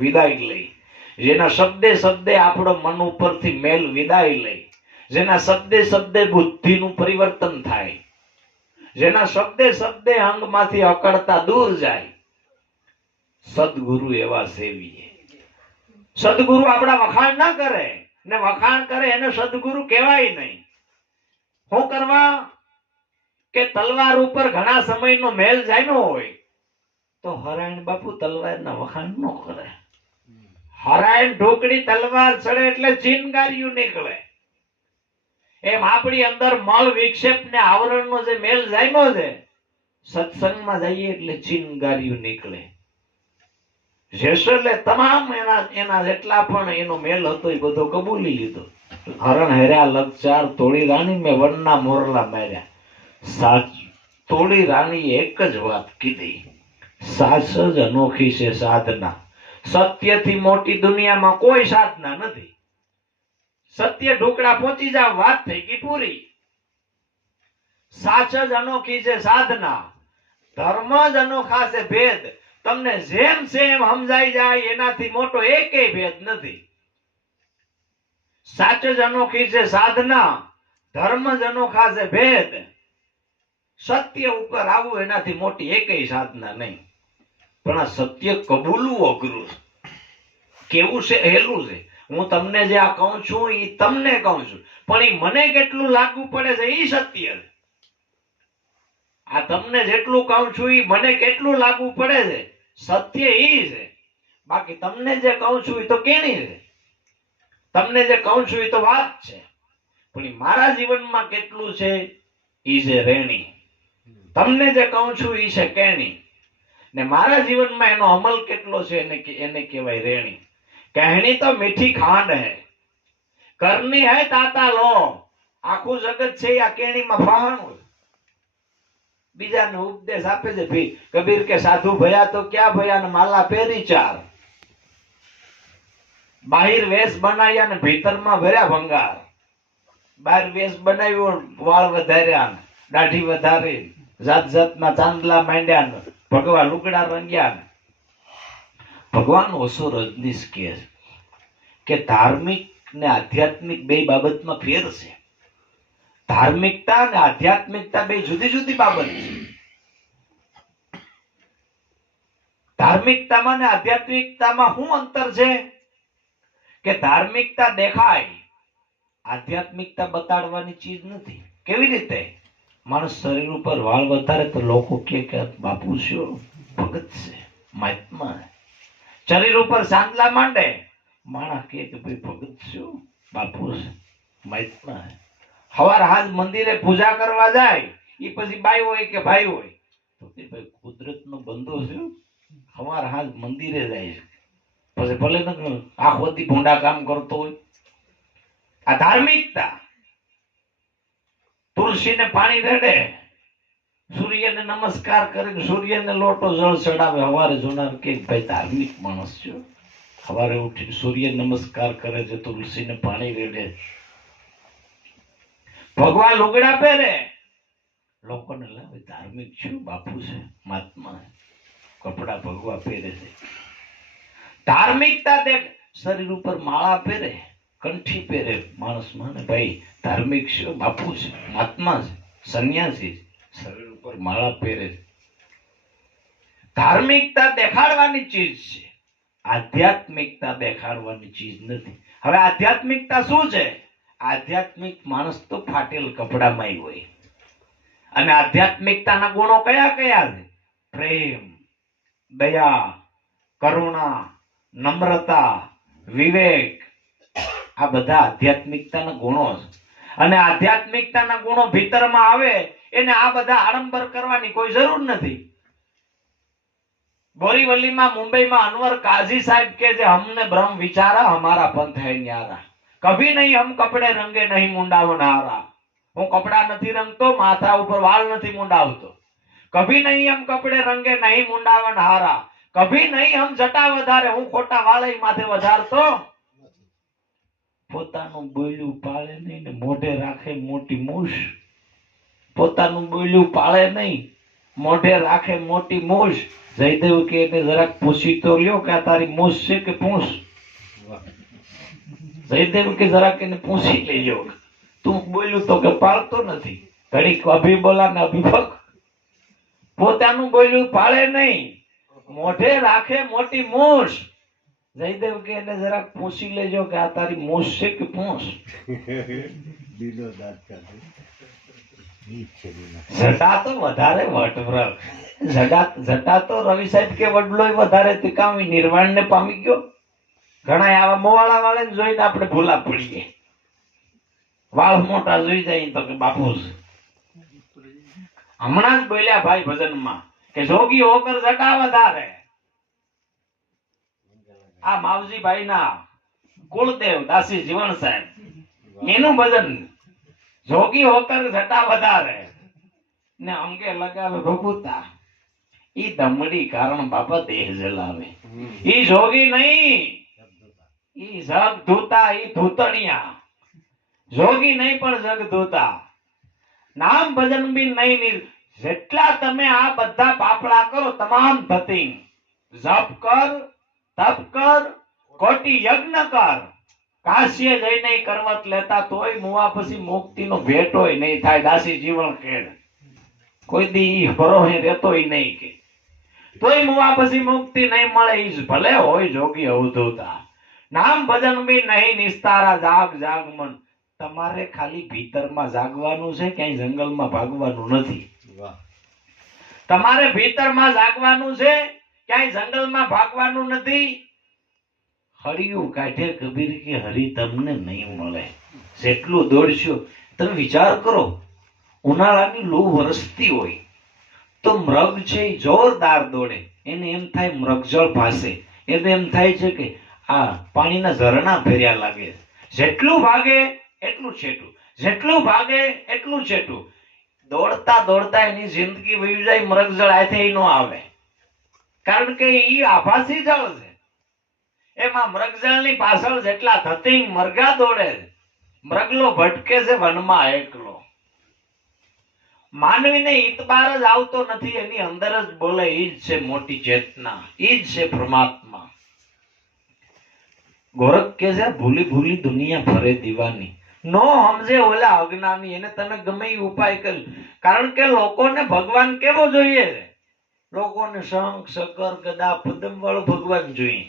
વિદાય લઈ, જેના શબ્દે શબ્દે આપણો મન ઉપરથી મેલ વિદાય લઈ, જેના શબ્દે શબ્દે બુદ્ધિનું પરિવર્તન થાય, જેના શબ્દે શબ્દે અંગમાંથી અકળતા દૂર જાય. સદગુરુ એવા સેવીએ. સદગુરુ આપણા વખાણ ના કરે ને વખાણ કરે એને સદગુરુ કહેવાય નહીં. શું કરવા? કે તલવાર ઉપર ઘણા સમયનો મેલ જામ્યો હોય, તો હરાયણ બાપુ તલવારના વખાણ ન કરે. હરાયણ ઢોકળી તલવાર ચડે એટલે ચિનગારિયું નીકળે. એમ આપણી અંદર મળ વિક્ષેપ ને આવરણનો જે મેલ જામ્યો છે, સત્સંગમાં જઈએ એટલે ચિનગારિયું નીકળે. જેસલે તમામ એના જેટલા પણ એનો મેલ હતો એ બધો કબૂલી લીધો. હરણ હેર્યા લગચાર તોડી રાણી મેં વનના મોરલા માર્યા. સાચ તોડી રાણી એક જ વાત કીધી, સાસ જ અનોખી છે સાધના. સત્યથી મોટી દુનિયામાં કોઈ સાધના નથી. સત્ય ઢોકળા પહોંચી જાવ, વાત થઈ ગઈ પૂરી. સાચ જ અનોખી છે સાધના, ધર્મ જ અનોખા છે ભેદ. તમને જેમ સેમ સમજાઈ જાય એનાથી મોટો એકેય ભેદ નથી. સાચ જ અનોખી છે સાધના, ધર્મ જ અનોખા છે ભેદ. સત્ય ઉપર આવવું એનાથી મોટી એકેય સાધના નહીં. પણ આ સત્ય કબૂલવું અઘરું છે. કેવું છે હેલું છે. હું તમને જે આ કહું છું એ તમને કહું છું, પણ એ મને કેટલું લાગુ પડે છે એ સત્ય છે. આ તમને જેટલું કહું છું એ મને કેટલું લાગુ પડે છે, સત્ય એ છે. બાકી તમને જે કહું છું એ તો કેણી છે. તમને જે કહું છું એ તો વાત છે, પણ એ મારા જીવનમાં કેટલું છે એ છે રેણી. તમને જે કહું છું એ છે કેણી, ને મારા જીવનમાં એનો અમલ કેટલો છે એને કહેવાય રેણી. કહેણી તો મીઠી ખાંડ હે, કરની હે તાતા લો. આખું જગત છે આ કેણીમાં ફહાણું. બીજાને ઉપદેશ આપે છે ભી કબીર કે સાધુ ભયા તો ક્યાં ભયા ને માલા પહેરી ચાર. બાહિર વેશ બનાવ્યા ને ભીતરમાં ભર્યા ભંગાર. બહાર વેશ બનાવ્યો, વાળ વધાર્યા, દાઢી વધારી, જાત જાતના ચાંદલા માંડ્યા, ભગવા લુગડા રંગ્યા. ભગવાન ઓશો રજનીશ કે ધાર્મિક ને આધ્યાત્મિક બે બાબતમાં ફેર છે. ધાર્મિકતા અને આધ્યાત્મિકતા બે જુદી જુદી બાબત છે. ધાર્મિકતામાં ને આધ્યાત્મિકતામાં શું અંતર છે કે ધાર્મિકતા દેખાય, આધ્યાત્મિકતા બતાડવાની ચીજ નથી. કેવી રીતે? માણસ શરીર ઉપર વાળ વધારે તો લોકો કે બાપુ શું ભગત છે, મહાત્મા. શરીર ઉપર ચાંદલા માંડે, માણસ કે ભાઈ ભગત શું, બાપુ છે, મહાત્મા. હવાર હાજ મંદિરે પૂજા કરવા જાય, એ પછી બાઈ હોય કે ભાઈ હોય તો કે ભાઈ કુદરતનો બંધો છે, હવાર હાજ મંદિરે જાય છે. પછી ભલે ને આખો દી ભૂંડા કામ કરતો હોય. આ ધાર્મિકતા. તુલસીને પાણી રેડે, સૂર્યને નમસ્કાર કરે, સૂર્યને લોટો જળ ચડાવે. હવારે જોનાર કે ભાઈ ધાર્મિક માણસ છે, સવારે ઉઠી સૂર્ય નમસ્કાર કરે છે, તુલસીને પાણી રેડે. ભગવાન લુગડા પહેરે, લોકોને લાવે ધાર્મિક છું, બાપુ છે, મહાત્મા. કપડા ભગવા પહેરે છે. ધાર્મિકતા દેખ. શરીર ઉપર માળા પહેરે, કંઠી પહેરે, માણસ માને ભાઈ ધાર્મિક છે, બાપુ છે, મહાત્મા છે, સંન્યાસી છે. શરીર ઉપર માળા પહેરે છે. ધાર્મિકતા દેખાડવાની ચીજ છે, આધ્યાત્મિકતા દેખાડવાની ચીજ નથી. હવે આધ્યાત્મિકતા શું છે? આધ્યાત્મિક માણસ તો ફાટેલ કપડામાં હોય. અને આધ્યાત્મિકતાના ગુણો કયા કયા છે? પ્રેમ, દયા, કરુણા, નમ્રતા, વિવેક. આ બધા આધ્યાત્મિકતાના ગુણો છે. અને આધ્યાત્મિકતાના ગુણો ભીતરમાં આવે એને આ બધા આડંબર કરવાની કોઈ જરૂર નથી. બોરીવલીમાં મુંબઈમાં અનવર કાઝી સાહેબ કે જે હમને બ્રહ્મ વિચારા હમારા પંથ હૈ ન્યારા. કભી નહીં હમ કપડે રંગે નહીં મુંડાવનારા. હું કપડા નથી રંગતો, માથા ઉપર વાળ નથી મુંડાવતો. કભી નહીં હમ કપડે રંગે નહીં મુંડાવનારા. કભી નહીં હમ જટા વધારે, હું ખોટા વાળય માથે વધારતો. પોતાનું બોલ્યું પાળે નહીં ને મોઢે રાખે મોટી મૂછ. પોતાનું બોલ્યું પાળે નહીં, મોઢે રાખે મોટી મૂછ. જયદેવ કે એને જરાક પૂછી તો લ્યો કે આ તારી મૂછ છે કે પૂછ. જયદેવ કે જરાક એને પૂછી લેજો, તું બોલ્યું તો કે પાળતો નથી. ઘડીક અભી બોલા ને અભિભક. પોતાનું બોલ્યું પાળે નહીં, મોઢે રાખે મોટી મૂછ. જયદેવ કે એને જરાક પૂછી લેજો કે આ તારી મૂછ છે કે પૂછ. જટા તો વધારે વટવ્રત, જટા તો રવિ સાહેબ કે વડલોય વધારે તિકામી નિર્વાણ ને પામી ગયો. ઘણા આવા મોવાળા વાળાને જોઈને આપણે ભૂલા પડીએ. વાળ મોટા જોઈ જાય તો કે બાપુ છે. હમણાં જ બોલ્યા ભાઈ ભજનમાં કે જોગી હોકર જટા વધારે. આ માવજીભાઈ ના કુળદેવ દાસી જીવણ સાહેબ એનું ભજન, જોગી હોકર જટા વધારે ને અંગે લગાવે ભભૂતા. ઈ દમડી કારણ બાપા દેહ જલાવે. ઈ જોગી નહીં, ઈ જગ ધૂતા, ઈ ધૂતણિયા. જોગી નહીં પણ જગ ધૂતા. નામ ભજન બી નહીં. જેટલા તમે આ બધા પાપડા કરો તમામ ધતિંગ, જપ કર, તપ કર, કોટી યજ્ઞ કર, કાશ્ય જઈને કરવત લેતા તોય મુવા પછી મુક્તિનો ભેટોય નહીં થાય. દાસી જીવન ખેડ કોઈ દી ભરોહે રહેતોય નહીં કે તોય મુવા પછી મુક્તિ નહીં મળે. ઈ ભલે હોય જોગી અવધૂતા. નામ ભજન બી નહીં નિસ્તારા. જાગ જાગ મન. તમારે ખાલી ભીતરમાં જાગવાનું છે, ક્યાંય જંગલમાં ભાગવાનું નથી. તમારે ભીતરમાં જાગવાનું છે, ક્યાંય જંગલમાં ભાગવાનું નથી. હરિયું કાઢે કબીર કે હરી તમને નહીં મળે. જેટલું દોડશો તમે વિચાર કરો. ઉનાળાની લૂ વરસતી હોય તો મૃગ છે એ જોરદાર દોડે. એને એમ થાય મૃગજળ ભાસે. એને એમ થાય છે કે આ પાણીના ઝરણા ભર્યા લાગે. જેટલું ભાગે એટલું છેટું, જેટલું ભાગે એટલું છેટું. દોડતા દોડતા એની જિંદગી વહી જાય. મૃગજળ આથે ન આવે, કારણ કે ઈ આભાસી જળ છે. એમાં મૃગજળની પાછળ જેટલા ધતિંગ મરઘા દોડે, મૃગલો ભટકે છે વનમાં એકલો. માનવીને ઈતબાર જ આવતો નથી. એની અંદર જ બોલે ઈ જ છે મોટી ચેતના, ઈ જ છે પરમાત્મા. ગોરખ કે છે ભૂલી ભૂલી દુનિયા ફરે દીવાની. નો સમજે ઓલા અજ્ઞાની. એને તમે ગમે એ ઉપાય કર્યો, કારણ કે લોકોને ભગવાન કેવો જોઈએ છે? લોકોને શંખ શક્કર ગદા પદમ વાળો ભગવાન જોઈએ.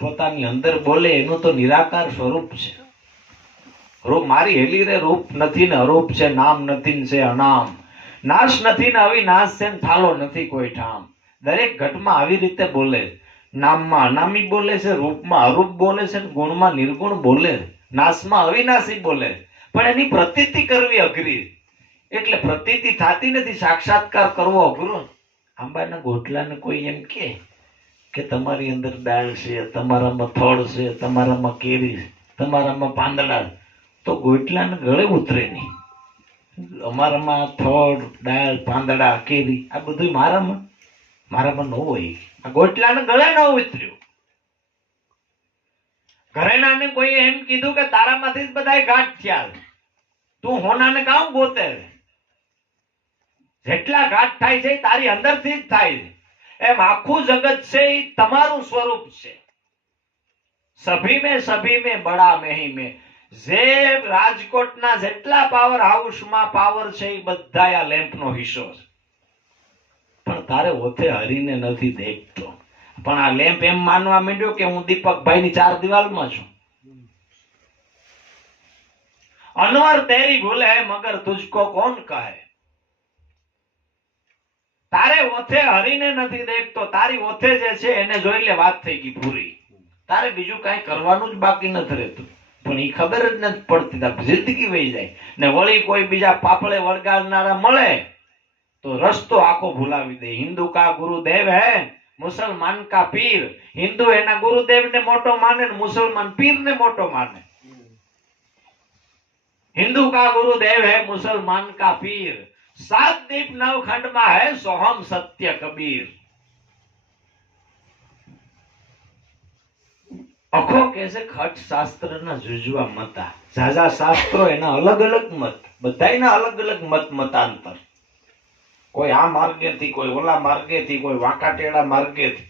પોતાની અંદર બોલે એનું તો નિરાકાર સ્વરૂપ છે. રૂપ મારી હેલી રે રૂપ નથી ને અરૂપ છે, નામ નથી ને છે અનામ, નાશ નથી ને અવિનાશ છે ને થાલો નથી કોઈ ઠામ. દરેક ઘટમાં આવી રીતે બોલે. નામમાં અનામી બોલે છે, રૂપમાં અરૂપ બોલે છે, ગુણમાં નિર્ગુણ બોલે, નાશમાં અવિનાશી બોલે. પણ એની પ્રતીતિ કરવી અઘરી. એટલે પ્રતીતિ થતી નથી. સાક્ષાત્કાર કરવો અઘરો. આંબાના ગોટલાને કોઈ એમ કે તમારી અંદર દાળ છે, તમારામાં થડ છે, તમારામાં કેરી છે, તમારામાં પાંદડા, તો ગોટલાને ગળે ઉતરે નહીં. અમારામાં થડ, દાળ, પાંદડા, કેરી આ બધું મારામાં ન હોય. આ ગોટલાને ગળે ન ઉતર્યું. ઘરેણાને કોઈ એમ કીધું કે તારામાંથી જ બધા ઘાટ થયા, તું હોનાને કામ ગોતે. જેટલા ઘાટ થાય છે તારી અંદરથી જ થાય છે. એમ આખું જગત છે એ તમારું સ્વરૂપ છે. સભી મેં બડા મેહી મેં. જે રાજકોટના જેટલા પાવર હાઉસમાં પાવર છે એ બધા આ લેમ્પનો હિસ્સો છે. પણ તારે ઓથે હરીને નથી દેખતો. પણ આ લેમ્પ એમ માનવા માંડ્યો કે હું દીપકભાઈની 4 દિવાલમાં છું. અનવર તેરી ભૂલે હૈ મગર તુજકો કોણ કહે. તારે ઓથે હરીને નથી દેખતો. તારી ઓથે જે છે એને જોઈ લે, વાત થઈ ગઈ પૂરી. તારે બીજું કઈ કરવાનું જ બાકી નથી રહેતું. પણ એ ખબર જ નથી પડતી. જિંદગી વહી જાય ને વળી કોઈ બીજા પાપડે વળગાડનારા મળે તો રસ્તો આખો ભૂલાવી દે. હિન્દુ કા ગુરુદેવ હૈ, મુસલમાન કા પીર. હિન્દુ એના ગુરુદેવ ને મોટો માને ને મુસલમાન પીર ને મોટો માને. હિન્દુ કા ગુરુદેવ હૈ, મુસલમાન કા પીર. 7 દીપ 9 ખંડમાં હૈ સોહમ સત્ય કબીર. અખો કે છે ખટ શાસ્ત્રના જુજવા મતા. ઝાઝા શાસ્ત્રો એના અલગ અલગ મત, બધાયના અલગ અલગ મત મતાંતર. કોઈ આ માર્ગેથી, કોઈ ઓલા માર્ગેથી, કોઈ વાંકા ટેડા માર્ગેથી.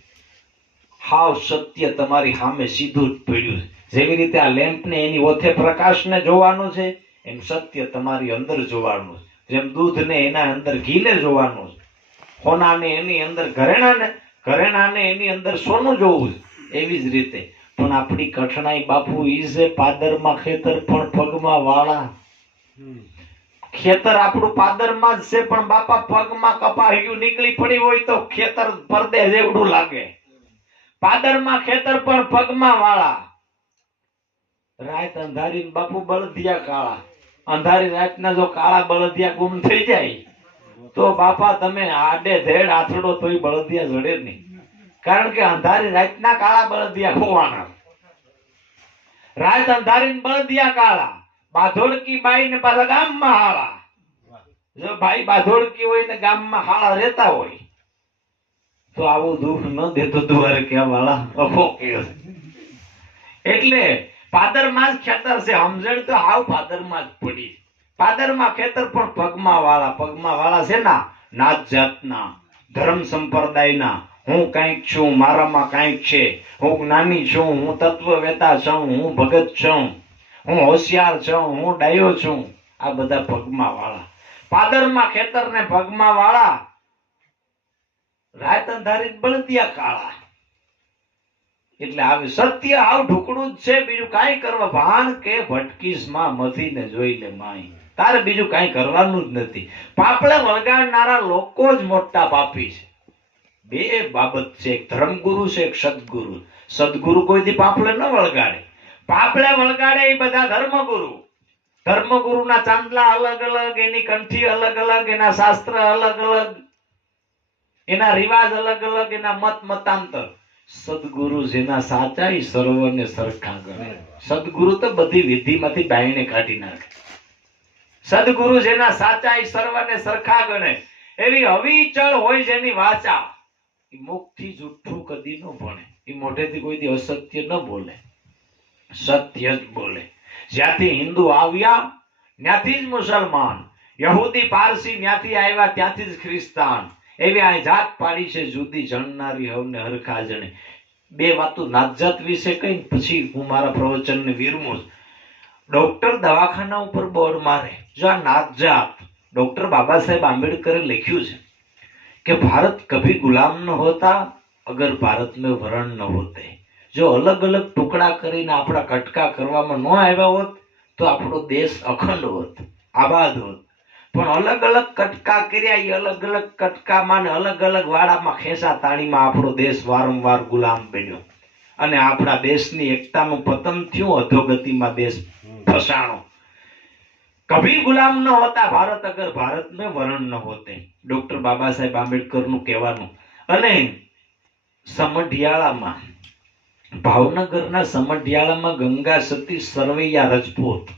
હાવ સત્ય તમારી સામે સીધું જ પડ્યું છે. જેવી રીતે આ લેમ્પને એની ઓથે પ્રકાશને જોવાનું છે, એમ સત્ય તમારી અંદર જોવાનું છે. જેમ દૂધને એના અંદર ઘીને જોવાનું છે, હોનાને એની અંદર ઘરેણાને એની અંદર સોનું જોવું છે. એવી જ રીતે પણ આપણી કઠણાઈ બાપુ ઈ છે, પાદરમાં ખેતર પણ પગમાં વાળા. ખેતર આપણું પાદરમાં જ છે, પણ બાપા પગમાં કપાહ્યું નીકળી પડી હોય તો ખેતર પરદે જેવડું લાગે. પાદરમાં ખેતર પણ પગમાં વાળા. રાત અંધારી બાપુ બળદિયા કાળા. અંધારી રાતના જો કાળા બળદિયા ગુમ થઈ જાય તો બાપા તમે આડે ધેડ આથડો તોય બળદિયા જડે નહીં. કારણ કે અંધારી રાતના કાળા બળદિયા ખોવાના. રાત અંધારી બળદિયા કાળા. બાધોડકી બાઈ ને પાછા ગામમાં હાળા. જો ભાઈ બાધોડકી હોય ને ગામમાં હાળા રહેતા હોય તો આવું દુઃખ ન દેતો દુવારે ક્યાં વાળા અફો કયો. એટલે પાદરમાં જ ખેતર છે. સમજણ તો હાવ પાદરમાં જ પડી. પાદરમાં ખેતર પણ પગમાં વાળા. પગમાં વાળા છે ના નાત જાતના, ધર્મ સંપ્રદાયના. હું કઈક છું, મારામાં કઈક છે, હું જ્ઞાની છું, હું તત્વવેતા છું, હું ભગત છું, હું હોશિયાર છું, હું ડાયો છું. આ બધા પગમાં વાળા. પાદરમાં ખેતર ને પગમાં વાળા. રાત અંધારી બળદિયા કાળા. એટલે આવે સત્ય આવ ઢુકડું જ છે. બીજું કાંઈ કરવા ભાન કે ભટકીસ માં મથીને જોઈ લે માય. તારે બીજું કાંઈ કરવાનું જ નથી. પાપડે વળગાડનારા લોકો જ મોટા પાપી છે. બે બાબત છે, એક ધર્મગુરુ છે, એક સદગુરુ. સદગુરુ કોઈથી પાપડે ન વળગાડે. પાપડે વળગાડે એ બધા ધર્મગુરુ. ધર્મગુરુના ચાંદલા અલગ અલગ, એની કંઠી અલગ અલગ, એના શાસ્ત્ર અલગ અલગ, એના રિવાજ અલગ અલગ, એના મત મતાંતર. સદગુરુ જેના સાચા એ સર્વને સરખા ગણે. સદગુરુ તો બધી વિધિમાંથી બાયણે કાઢી નાખે. સદગુરુ જેના સાચા એ સર્વને સરખા ગણે. એવી અવિચળ હોય જેની વાચા. એ મુખથી જુઠ્ઠું કદી ન ભણે. એ મોઢેથી કોઈથી અસત્ય ન બોલે, સત્ય જ બોલે. જ્યાંથી હિન્દુ આવ્યા ત્યાંથી જ મુસલમાન, યહૂદી પારસી ત્યાંથી આવ્યા ત્યાંથી જ ખ્રિસ્તાન. એવી આ જાત પાડી છે જુદી, જણનારી હવને હરખા જણે. બે વાતો નાતજાત વિશે કઈ પછી હું મારા પ્રવચનને વિરમું. ડોક્ટર દવાખાના ઉપર બોર્ડ મારે જો આ નાતજાત. ડોક્ટર બાબા સાહેબ આંબેડકરે લખ્યું છે કે ભારત કભી ગુલામ ન હોતા અગર ભારત में वर्ण न होते. જો અલગ અલગ ટુકડા કરીને આપણા કટકા કરવામાં ન આવ્યા હોત તો આપણો દેશ અખંડ હોત, આબાદ હોત. પણ અલગ અલગ કટકા કર્યા, એ અલગ અલગ કટકામાં ને અલગ અલગ વાડામાં ખેંચા તાણીમાં આપણો દેશ વારંવાર ગુલામ બન્યો અને આપણા દેશની એકતાનું પતન થયું. અધોગતિમાં દેશ ફસાણો. કભી ગુલામ ન હોતા ભારત અગર ભારત में वर्ण न होते. ડોક્ટર બાબા સાહેબ આંબેડકર નું કહેવાનું. અને સમઢિયાળામાં, ભાવનગરના સમઢિયાળામાં ગંગા સતી સરવૈયા રજપૂત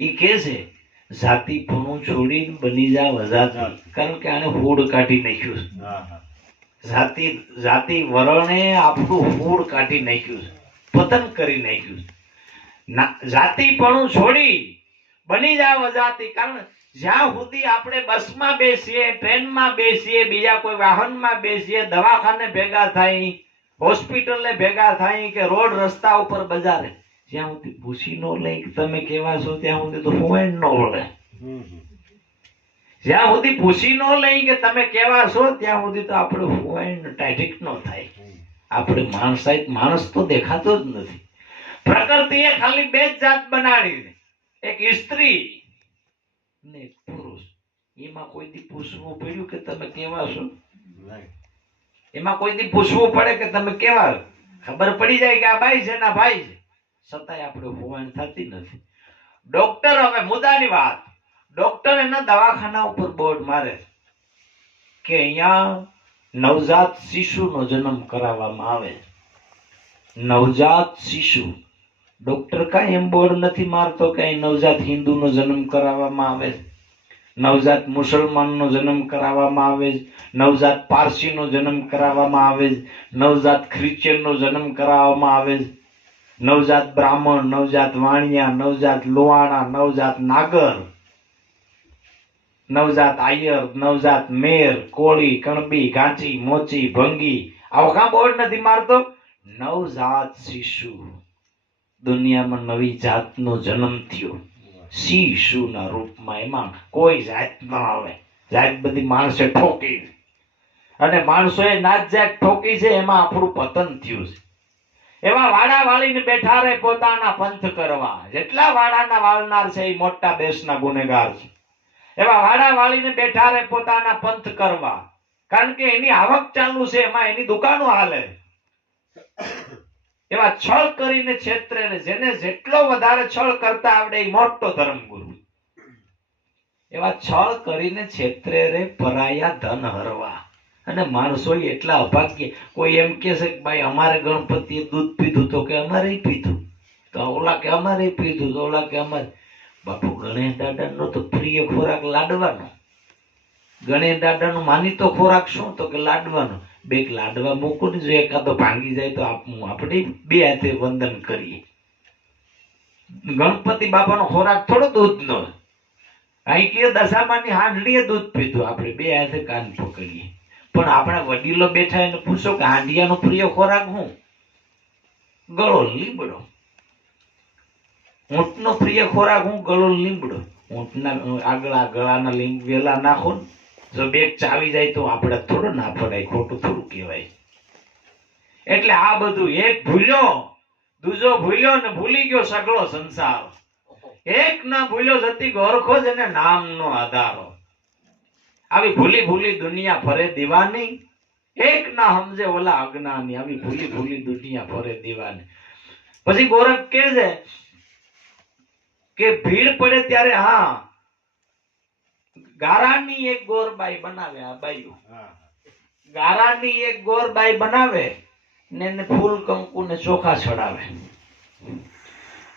એ કે છે જાતિપણું છોડીને બની જા વજાતી. કારણ કે આને હોડ કાઢી નાખ્યું છે. જાતિ વરણે આપણું હોડ કાઢી નાખ્યું છે, પતન કરી નાખ્યું છે. જાતિપણું છોડી બની જા વજાતી. કારણ જ્યાં સુધી આપણે બસમાં બેસીએ, ટ્રેનમાં બેસીએ, બીજા કોઈ વાહનમાં બેસીએ, દવાખાને ભેગા થાય, હોસ્પિટલે ભેગા થાય કે રોડ રસ્તા ઉપર બજારે, જ્યાં સુધી પૂછી ન લે કે તમે કેવા છો ત્યાં સુધી તો ફોન ન વળે. જ્યાં સુધી પૂછી ન લઈ કે તમે કેવા છો ત્યાં સુધી તો આપણે ફોન ટાઈટિક ન થાય. આપણે માણસ તો દેખાતો જ નથી. પ્રકૃતિએ ખાલી બે જ જાત બનાવી, એક સ્ત્રી ને એક પુરુષ. એમાં કોઈથી પૂછવું પડ્યું કે તમે કેવા છો? એમાં કોઈથી પૂછવું પડે કે તમે કેવા? ખબર પડી જાય કે આ ભાઈ છે ના ભાઈ છે, છતાંય આપણે હોવાણ થતી નથી. ડોક્ટર, હવે મુદ્દાની વાત, ડોક્ટર એના દવાખાના ઉપર બોર્ડ મારે કે અહીંયા નવજાત શિશુનો જન્મ કરાવવામાં આવે. નવજાત શિશુ. ડોક્ટર કાંઈ એમ બોર્ડ નથી મારતો કે નવજાત હિન્દુનો જન્મ કરાવવામાં આવે, નવજાત મુસલમાનનો જન્મ કરાવવામાં આવે, નવજાત પારસીનો જન્મ કરાવવામાં આવે, નવજાત ખ્રિશ્ચનનો જન્મ કરાવવામાં આવે, નવજાત બ્રાહ્મણ, નવજાત વાણિયા, નવજાત લોહાણા, નવજાત નાગર, નવજાત આયર, નવજાત મેર, કોળી, કણબી, ગાંચી, મોચી, ભંગી. આવો કાં બોર્ડ નથી મારતો? નવજાત શિશુ. દુનિયામાં નવી જાતનો જન્મ થયો શિશુના રૂપમાં. એમાં કોઈ જાત ન આવે. જાત બધી માણસે ઠોકી અને માણસોએ નાત જાત ઠોકી છે, એમાં આપણું પતન થયું છે. એવા વાડા વાળીને બેઠા રહે પોતાના પંથ કરવા. જેટલા વાડાના વાળનાર છે એ મોટા દેશના ગુનેગાર છે. એવા વાડા વાળીને બેઠા રહે પોતાના પંથ કરવા, કારણ કે એની આવક ચાલુ છે, એમાં એની દુકાનો હાલે. એવા છળ કરીને છેતરે ને જેને જેટલો વધારે છળ કરતા આવડે એ મોટો ધર્મગુરુ. એવા છળ કરીને છેતરે રે પરાયા ધન હરવા. અને માણસો એટલા અભાગ્ય, કોઈ એમ કે છે કે ભાઈ અમારે ગણપતિએ દૂધ પીધું, તો કે અમારે પીધું, તો ઓલા કે અમારે પીધું, તો ઓલા કે અમારે. બાપુ ગણેશ દાદાનો તો પ્રિય ખોરાક લાડવાનો. ગણેશ દાદાનો માનીતો ખોરાક શું? તો કે લાડવાનો. બે લાડવા મૂકો ને, જો એકાદો ભાંગી જાય તો આપણે બે હાથે વંદન કરીએ. ગણપતિ બાપાનો ખોરાક થોડો દૂધનો. અહીં કે દશામાની હાંડલીએ દૂધ પીધું, આપણે બે હાથે કાન પકડીએ. પણ આપણા વડીલો બેઠા એને પૂછો કે હાંડિયાનો પ્રિય ખોરાક શું? ગળો લીમડો. ઊંટનો પ્રિય ખોરાક હું? ગળો લીમડો. ઊંટના આગળ ગળાના લીંબ વેલા નાખો ને, જો બેગ ચાવી જાય તો આપણે થોડો ના પડાય, ખોટું થોડું કહેવાય. એટલે આ બધું એક ભૂલ્યો, દૂજો ભૂલ્યો ને ભૂલી ગયો સગળો સંસાર. એક ના ભૂલ્યો જતી ગોરખો જ એને નામનો આધારો. આવી ભૂલી ભૂલી દુનિયા ફરે દીવાની, એક ના સમજે ઓલા અજ્ઞાની. આવી ભૂલી ભૂલી દુનિયા ફરે દીવાની. પછી ગોરખ કે છે કે ભીડ પડે ત્યારે હા ગારાની એક ગોરબાઈ બનાવે. આ બાઈઓ ગારાની એક ગોરબાઈ બનાવે ને એને ફૂલ કંકુ ને ચોખા ચડાવે.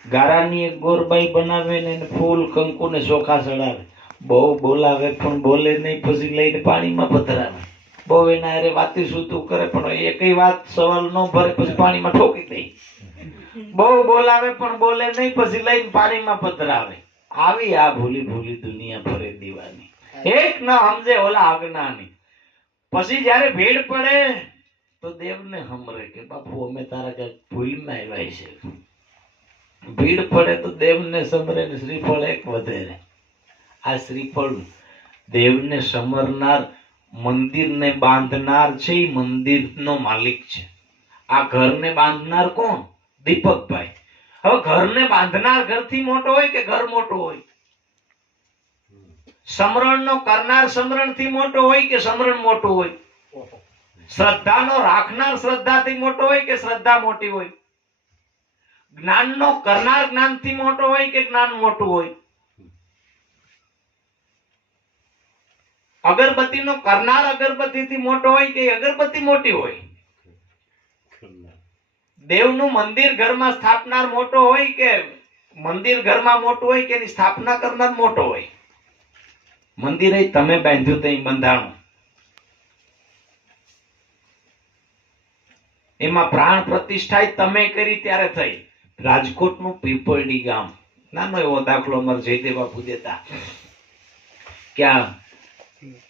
ગારાની એક ગોરબાઈ બનાવે ને એને ફૂલ કંકુ ને ચોખા ચડાવે. બહુ બોલાવે પણ બોલે નહીં, પછી લઈને પાણીમાં પધરાવે. બહુ એના અરે વાતી સૂતું કરે પણ એકઈ વાત સવાલ ન ભરે, પછી પાણીમાં ઠોકી દે. બહુ બોલાવે પણ બોલે નહીં, પછી લઈને પાણીમાં પધરાવે. આવી આ ભૂલી ભૂલી દુનિયા ફરે દીવાની. એક ન સમજે ઓલા અજ્ઞાની. પછી જયારે ભીડ પડે તો દેવને હમરે કે બાપુ અમે તારા કઈક ભૂલમાં આવ્યા છે. ભીડ પડે તો દેવને સમરે ને શ્રીફળ એક વધે. આ શ્રીફળ દેવને સમરનાર, મંદિરને બાંધનાર છે, એ મંદિરનો માલિક છે. આ ઘરને બાંધનાર કોણ? દીપકભાઈ. હવે ઘરને બાંધનાર ઘરથી મોટો હોય કે ઘર મોટો હોય? સમરણનો કરનાર સમરણથી મોટો હોય કે સમરણ મોટું હોય? શ્રદ્ધાનો રાખનાર શ્રદ્ધાથી મોટો હોય કે શ્રદ્ધા મોટી હોય? જ્ઞાનનો કરનાર જ્ઞાનથી મોટો હોય કે જ્ઞાન મોટું હોય? અગરબત્તીનો કરનાર અગરબત્તીથી મોટો હોય કે અગરબત્તી મોટી હોય? દેવનું મંદિર ઘરમાં સ્થાપનાર મોટો હોય કે મંદિર ઘરમાં મોટું હોય કે એની સ્થાપના કરનાર મોટો હોય? મંદિર તમે બાંધ્યું તો બંધાણું, એમાં પ્રાણ પ્રતિષ્ઠા તમે કરી ત્યારે થઈ. રાજકોટનું પીપળડી ગામ, નાનો એવો દાખલો અમારે જયદેવ બાપુ દેતા, ક્યાં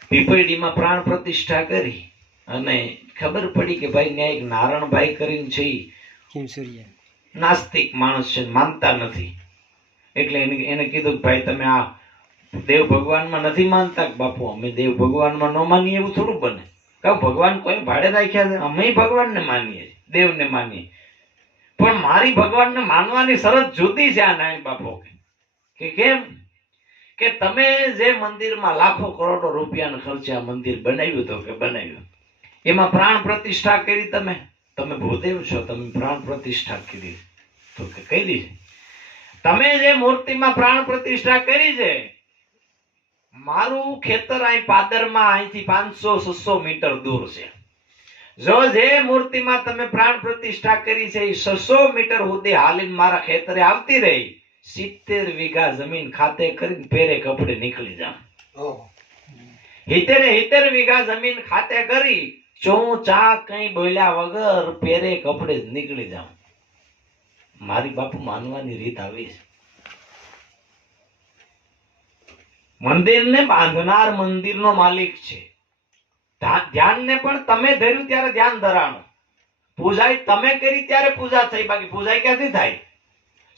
પીપળડીમાં પ્રાણ પ્રતિષ્ઠા કરી અને ખબર પડી કે ભાઈ ત્યાં એક નારણભાઈ કરીને છે, નાસ્તિક માણસ છે, માનતા નથી. એટલે એને કીધું કે ભાઈ તમે આ દેવ ભગવાનમાં નથી માનતા? બાપુ અમે દેવ ભગવાનમાં ન માનીએ એવું થોડું બને. કહું ભગવાન કોઈ ભાડે રાખ્યા છે? અમે ભગવાનને માનીએ, દેવને માનીએ, પણ મારી ભગવાનને માનવાની શરત જુદી છે. આ નારાયણ બાપુ કે કેમ? કે તમે જે મંદિરમાં લાખો કરોડો રૂપિયાના ખર્ચે આ મંદિર બનાવ્યું તો કે બનાવ્યું, એમાં પ્રાણ પ્રતિષ્ઠા કરી તમે ભૂદેવ છો, તમે પ્રાણ પ્રતિષ્ઠા કરી તો કે કરી છે. તમે જે મૂર્તિમાં પ્રાણ પ્રતિષ્ઠા કરી છે, મારું ખેતર અહીં પાદરમાં અહીંથી 500-600 મીટર દૂર છે. જો જે મૂર્તિમાં તમે પ્રાણ પ્રતિષ્ઠા કરી છે એ 600 મીટર સુધી હાલીને મારા ખેતરે આવતી રહી, 70 વીઘા જમીન ખાતે કરીને પેરે કપડે નીકળી જામ. 70 વીઘા જમીન ખાતે કરી ચો ચા કઈ બોલ્યા વગર પેરે કપડે નીકળી જામ. મારી બાપુ માનવાની રીત આવી છે. મંદિરને બાંધનાર મંદિરનો માલિક છે. ધ્યાનને પણ તમે ધર્યું ત્યારે ધ્યાન ધરાણું, પૂજા તમે કરી ત્યારે પૂજા થઈ, બાકી પૂજા ક્યાંથી થાય?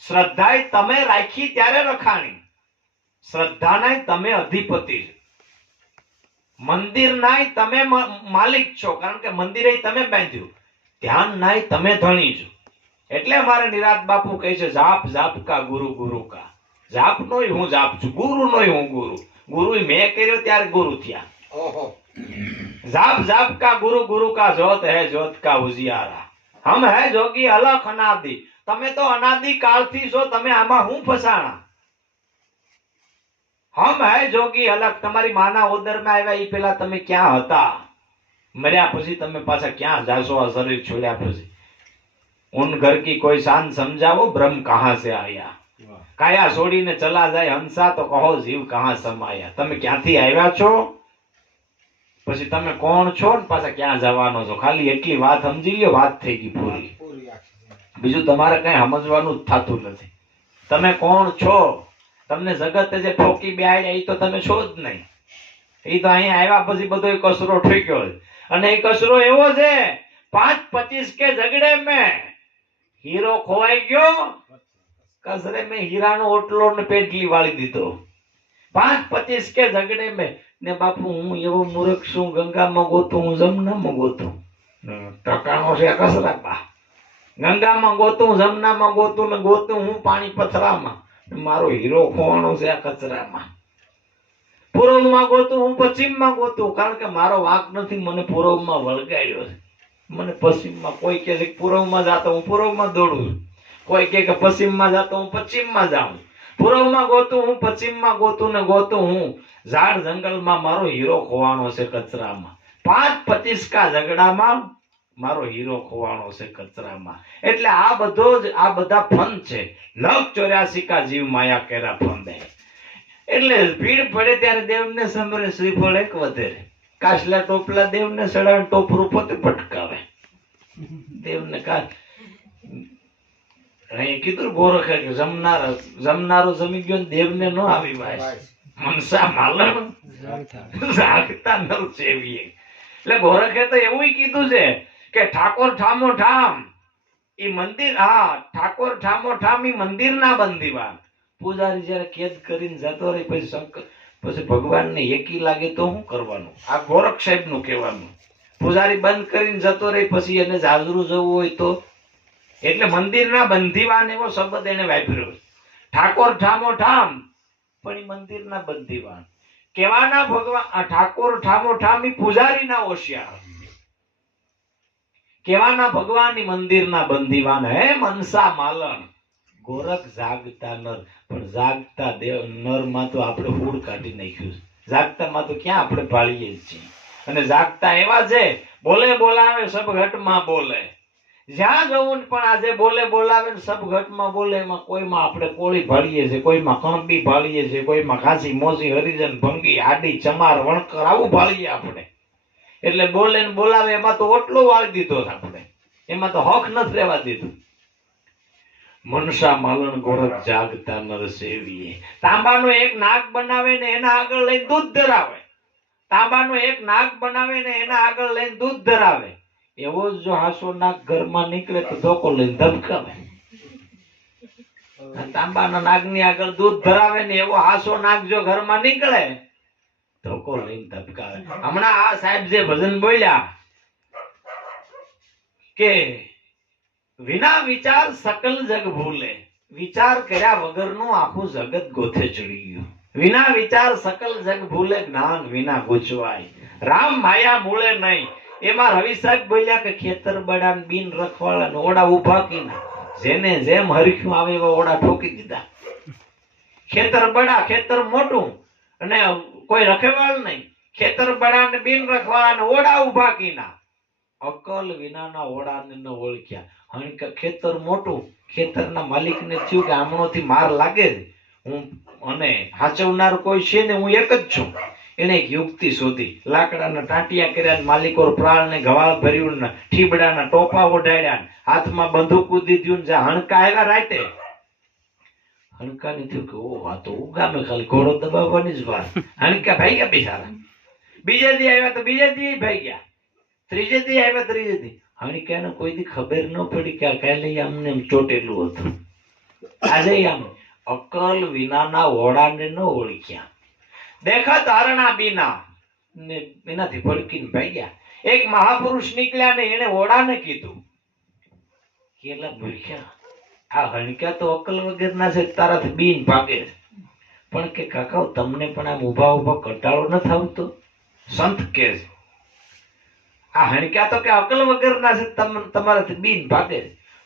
શ્રદ્ધા તમે રાખી ત્યારે રખાણી, શ્રદ્ધાના તમે અધિપતિ, મંદિર નાય તમે માલિક છો, કારણ કે મંદિરે તમે બાંધ્યું. ધ્યાન નાય તમે ધણી છો. એટલે અમારે નિરાત બાપુ કહે છે, જાપ જાપ કા ગુરુ ગુરુ કા, જાપ નોય હું જાપ છું, ગુરુ નોય હું ગુરુ, ગુરુ મેં કર્યો ત્યારે ગુરુ થયા. जाप जाप का गुरु गुरु का जोत है जोत का उजियारा. हम है जोगी अलख अनादि. તમે તો અનાદિ કાળથી છો, તમે આમાં હું ફસાણા. હમ હે જોગી અલગ. તમારી માના ઉદરમાં આવ્યા એ પેલા તમે ક્યાં હતા? મર્યા પછી તમે પાછા ક્યાં જાશો આ શરીર છોડ્યા પછી? ઉન ઘર કી કોઈ શાન સમજાવો, બ્રહ્મ કહાં સે આયા. કાયા છોડીને ચલા જાય હંસા તો કહો જીવ કહાં સમાયા. તમે ક્યાંથી આવ્યા છો, પછી તમે કોણ છો ને પાછા ક્યાં જવાનો છો? ખાલી એટલી વાત સમજી લ્યો, વાત થઈ ગઈ પૂરી. બીજું તમારે કઈ સમજવાનું જ થતું નથી. તમે કોણ છો? તમને જગતે જે ઠોકી બેહાડ્યા એ તો તમે છો જ નહીં. એ તો અહીંયા આવ્યા પછી બધો કચરો ઠોક્યો. અને એ કચરો એવો છે 5-25 કે ઝગડે મેં હીરો ખોવાઈ ગયો, કચરે મેં હીરાનો ઓટલો ને પેટલી વાળી દીધો. 5-25 કે ઝગડે મેં. ને બાપુ હું એવો મૂર્ખ છું, ગંગામાં ગોતું હું જમનામાં ગોતું. ટકાણો છે કસરાપા. ગંગામાં ગોતું, જમનામાં ગોતું ને ગોતું હું પાણી પથરામાં. મારો હીરો ખોવાનો છે આ કચરામાં. પૂર્વમાં ગોતું હું પશ્ચિમમાં ગોતું, કારણ કે મારો વાંક નથી. મને પૂર્વમાં વળગાડ્યો છે, મને પશ્ચિમમાં. કોઈ કહે છે પૂર્વમાં જાતો હું પૂર્વમાં દોડું છું, કોઈ કહે કે પશ્ચિમમાં જાતો હું પશ્ચિમમાં જાઉં. પૂર્વમાં ગોતું હું, પશ્ચિમમાં ગોતું ને ગોતું હું. ઝાડ જંગલમાં મારો હીરો ખોવાનો છે કચરામાં. 5-25 કા ઝઘડામાં મારો હીરો ખોવાનો છે કચરામાં. એટલે આ બધો જ આ બધા ફન છે. લખ 84 કા જીવ માયા કેરા ફંદે. એટલે ભીડ પડે ત્યારે દેવને સમરે શ્રીફળ એક વધેરે. કાશલા ટોપલા દેવને સડાવે, ટોપરું પોતે પટકાવે. દેવને કા અહીં કીધું ગોરખે કે જમનારો જમી ગયો, દેવને ન આવી વાય. મનસા માલણ જાગતા નર સેવીએ. એટલે ગોરખે તો એવું કીધું છે કે ઠાકોર ઠામો ઠામ ઈ મંદિર, હા ઠાકોર ઠામો ઠામ ઈ મંદિર ના બંધીવાન. પૂજારી જયારે કેદ કરીને જતો રહે પછી શંકર પછી ભગવાનને એકી લાગે તો શું કરવાનું? આ ગોરખ સાહેબ નું કહેવાનું. પૂજારી બંધ કરીને જતો રહે પછી એને જાજરૂ જવું હોય તો. એટલે મંદિરના બંધીવાન એવો શબ્દ એને વાપર્યો. ઠાકોર ઠામો ઠામ પણ ઈ મંદિરના બંધીવાન. કેવાના ભગવાન ઠાકોર ઠામો ઠામ ઈ પૂજારીના હોશિયાર. કેવાના ભગવાન ઈ મંદિરના બંધીવાન. હે મનસા માલણ. ગોરખ જાગતા નર, પણ જાગતા દેવ નર માં તો આપણે હૂડ કાઢી નાખ્યું. જાગતા માં તો ક્યાં આપણે ભાળીએ છીએ. અને જાગતા એવા છે બોલે બોલાવે સબ ઘટમાં બોલે. જ્યાં જવું પણ આજે બોલે બોલાવે સબ ઘટમાં બોલે. એમાં કોઈમાં આપણે કોળી ભાળીએ છીએ, કોઈમાં કણબી ભાળીએ છીએ, કોઈમાં ખાસી મોસી હરિજન ભંગી હાડી ચમાર વણકર આવું ભાળીએ આપણે. એટલે બોલે ને બોલાવે એમાં તો ઓટલો વાળી દીધો આપણે, એમાં તો હક નથી રહેવા દીધું. મનસા માલણ ગોરખ જાગતા નર સેવીએ. તાંબાનો એક નાગ બનાવે ને એના આગળ લઈને દૂધ ધરાવે. તાંબાનો એક નાગ બનાવે ને એના આગળ લઈને દૂધ ધરાવે. એવો જ જો હાસો નાગ ઘરમાં નીકળે તો ધોકો લઈને ધબકાવે. તાંબાના નાગની આગળ દૂધ ધરાવે ને એવો હાસો નાગ જો ઘરમાં નીકળે ધોકો લઈને ધબકાવે. હમણાં આ સાહેબ જે ભજન બોલ્યા કે વિના વિચાર સકલ જગ ભૂલે. વિચાર કર્યા વગરનું આખું જગત ગોથે ચડી ગયું. વિના વિચાર સકલ જગ ભૂલે, જ્ઞાન વિના ગુચવાય. રામ માયા મૂળે નહીં. એમાં રવિ સાહેબ બોલ્યા કે ખેતર બડા બિન રખવાળા ઓડા ઉભા કીના. જેને જેમ હરીખ્યું આવે એવા ઓડા ઠોકી દીધા. ખેતર બડા, ખેતર મોટું અને કોઈ રખેવાળ નહીં. ખેતર બડા ને બિન રખવાળા ઓડા ઉભા કીના. અકલ વિનાના ઓડાને ન ઓળખ્યા. ખેતર મોટું, ખેતરના માલિકને થયું કે આમણોથી માર લાગે છે, હું અને હાચવનાર કોઈ છે ને હું એક જ છું. એને એક યુક્તિ શોધી. લાકડાના ટાંટિયા કર્યા, માલિકો પ્રાણને ગવાળ ભર્યું, ઠીબડાના ટોપા ઓઢાડ્યા, હાથમાં બંદૂક દીધું. જ્યાં હણકા આવ્યા રાતે, હણકા ને થયું કે ઓ આ તો ઉગામે ખાલી ઘોડો દબાવવાની જ વાત. હણકા ભાઈ ગયા બિચારા. બીજે દી આવ્યા તો બીજે દી ભાઈ ગયા. ત્રીજે દી આવ્યા ત્રીજે દી. હણકાને કોઈ દી ખબર ન પડી કે કાલે આમને ચોટેલું હતું. આજે આમ અકલ વિનાના ઓડાને ન ઓળખ્યા. દેખત હરણા બીના ને એનાથી ભડકીને ભાગ્યા. એક મહાપુરુષ નીકળ્યા ને એને ઓડાને કીધું કેલા મૂર્ખ્યા, આ હણક્યા તો અકલ વગરના છે, તારાથી બીન ભાગે. પણ કે કાકા તમને પણ આમ ઊભા ઊભા કંટાળો ન આવતો? સંત કે છે આ હણક્યા તો કે અકલ વગરના છે, તમારાથી બીન ભાગે,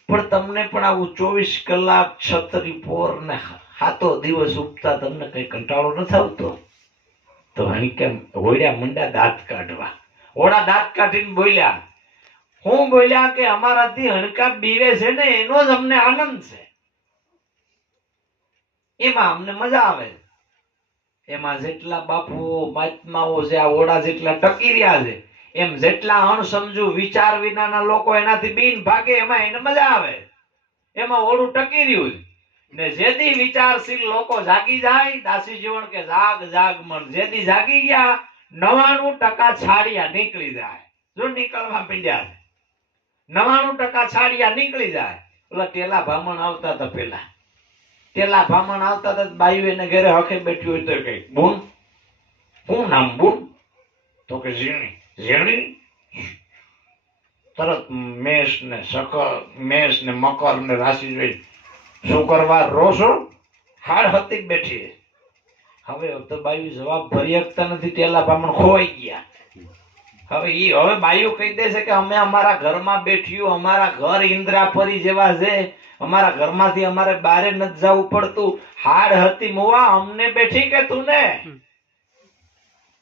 પણ તમને પણ આવું 24 કલાક છત્રી પોર ને હાથો દિવસ ઉગતા તમને કઈ કંટાળો ન આવતો? તો હણક્યા હોડ્યા મંડા દાંત કાઢવા. ઓડા દાંત કાઢીને બોલ્યા, હું બોલ્યા કે અમારાથી હણકા બીવે છે ને એનો જ અમને આનંદ છે, એમાં અમને મજા આવે. એમાં જેટલા બાપુઓ મહાત્માઓ છે આ ઓડા જેટલા ટકી રહ્યા છે, એમ જેટલા અણસમજુ વિચાર વિનાના લોકો એનાથી બીન ભાગે એમાં એને મજા આવે, એમાં ઓડું ટકી રહ્યું છે. ને જેદી વિચારશીલ લોકો જાગી જાય, દાસી જીવન કે જાગ જાગ મન, જેદી જાગી ગયા 99% છાડિયા નીકળી જાય. જો નીકળવા માંડ્યા 99% છાડિયા નીકળી જાય. ઓલા ટેલા ભામણ આવતા હતા, પેલા ટેલા ભામણ આવતા હતા, બાયુ એને ઘરે હખે બેઠી હોય તો કઈ બોન શું નામ બોન? તો કે ઝીણી. ઝીણી તરત મેષ ને મકર ને રાશિ જોઈ શું કરવા રોશો? હાડ હતી બેઠી. હવે તો બાયુ જવાબ ભરી શકતા નથી, ટેલા ભામણ ખોવાઈ ગયા. હવે બાયુ કહી દે છે કે અમે અમારા ઘરમાં બેઠ્યું, અમારા ઘર ઇન્દ્રાપરી જેવા છે, અમારા ઘરમાંથી અમારે બારે નથી જવું પડતું, હાડ હતી મોવા અમને બેઠી કે તું ને?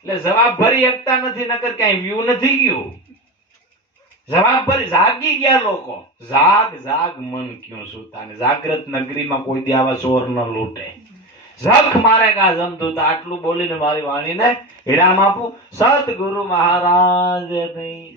એટલે જવાબ ભરી શકતા નથી, નકર કઈ વ્યૂ નથી ગયું. જવાબ ભરી જાગી ગયા લોકો. જાગ જાગ મન ક્યું સુતાને, જાગ્રત નગરીમાં કોઈ દી આવા ચોર ન લૂંટે. જખ મારે કા જમદૂતા. આટલું બોલીને મારી વાણીને વિરામ આપું. સતગુરુ મહારાજ નહીં.